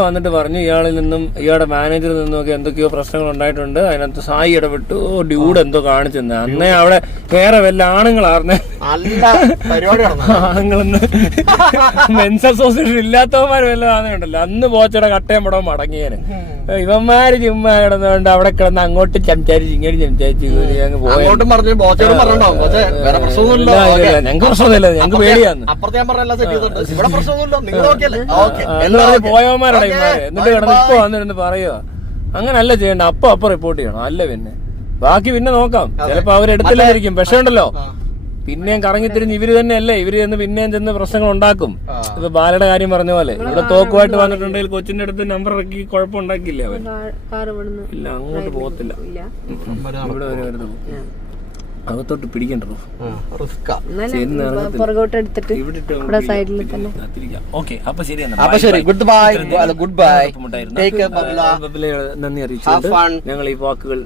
വന്നിട്ട് പറഞ്ഞു ഇയാളിൽ നിന്നും ഇയാളുടെ മാനേജറിൽ നിന്നും ഒക്കെ എന്തൊക്കെയോ പ്രശ്നങ്ങൾ ഉണ്ടായിട്ടുണ്ട്. അതിനകത്ത് സായി ഇടപെട്ടു, ഡ്യൂഡ് എന്തോ കാണിച്ചെന്ന്. അന്നേ അവിടെ വേറെ വല്ല ആണുങ്ങളാർന്നേ, ആണുങ്ങളെന്ന് മെൻസ് അസോസിയേഷൻ ഇല്ലാത്തവന്മാർ വല്ല ആണെന്നുണ്ടല്ലോ. അന്ന് ബോച്ചയുടെ കട്ടയം പടവും മടങ്ങിയേനെ. ഇവന്മാര് ചുമ്മാ കിടന്നുകൊണ്ട് അവിടെ കിടന്ന് അങ്ങോട്ട് സംസാരിച്ച് ഇങ്ങനെ സംസാരിച്ച് അങ്ങ് പോയി. ഞങ്ങൾക്ക് പ്രശ്നമൊന്നുമില്ല, ഞങ്ങൾക്ക് പേടിയാന്ന് പോയവന്മാരാണ് ഇവന്മാര്. എന്നിട്ട് കിടന്ന് ഇപ്പൊ വന്നിരുന്ന് പറയുക അങ്ങനല്ല ചെയ്യണ്ട, അപ്പൊ റിപ്പോർട്ട് ചെയ്യണം. അല്ല പിന്നെ ബാക്കി പിന്നെ നോക്കാം. ചിലപ്പോ അവരെടുത്തില്ലായിരിക്കും. പക്ഷെ ഉണ്ടല്ലോ പിന്നെയും കറങ്ങിത്തിരിഞ്ഞ് ഇവര് തന്നെയല്ലേ, ഇവര് ചെന്ന് പിന്നെയും ചെന്ന് പ്രശ്നങ്ങൾ ഉണ്ടാക്കും. ഇപ്പൊ ബാലയുടെ കാര്യം പറഞ്ഞ പോലെ ഇവിടെ തോക്കുമായിട്ട് വന്നിട്ടുണ്ടെങ്കിൽ കൊച്ചിന്റെ അടുത്ത് നമ്പർ ഇറക്കി കുഴപ്പമുണ്ടാക്കില്ല അവൻ. ഇല്ല, അങ്ങോട്ട് പോകത്തില്ല. ഇവിടെ വരെ വരുന്നു, അകത്തോട്ട് പിടിക്കണ്ടോ? Good bye. നന്ദി അറിയിച്ചു. ഞങ്ങൾ ഈ വാക്കുകൾ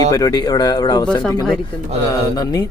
ഈ പരിപാടി ഇവിടെ അവസാനിപ്പിക്കുന്നു. നന്ദി.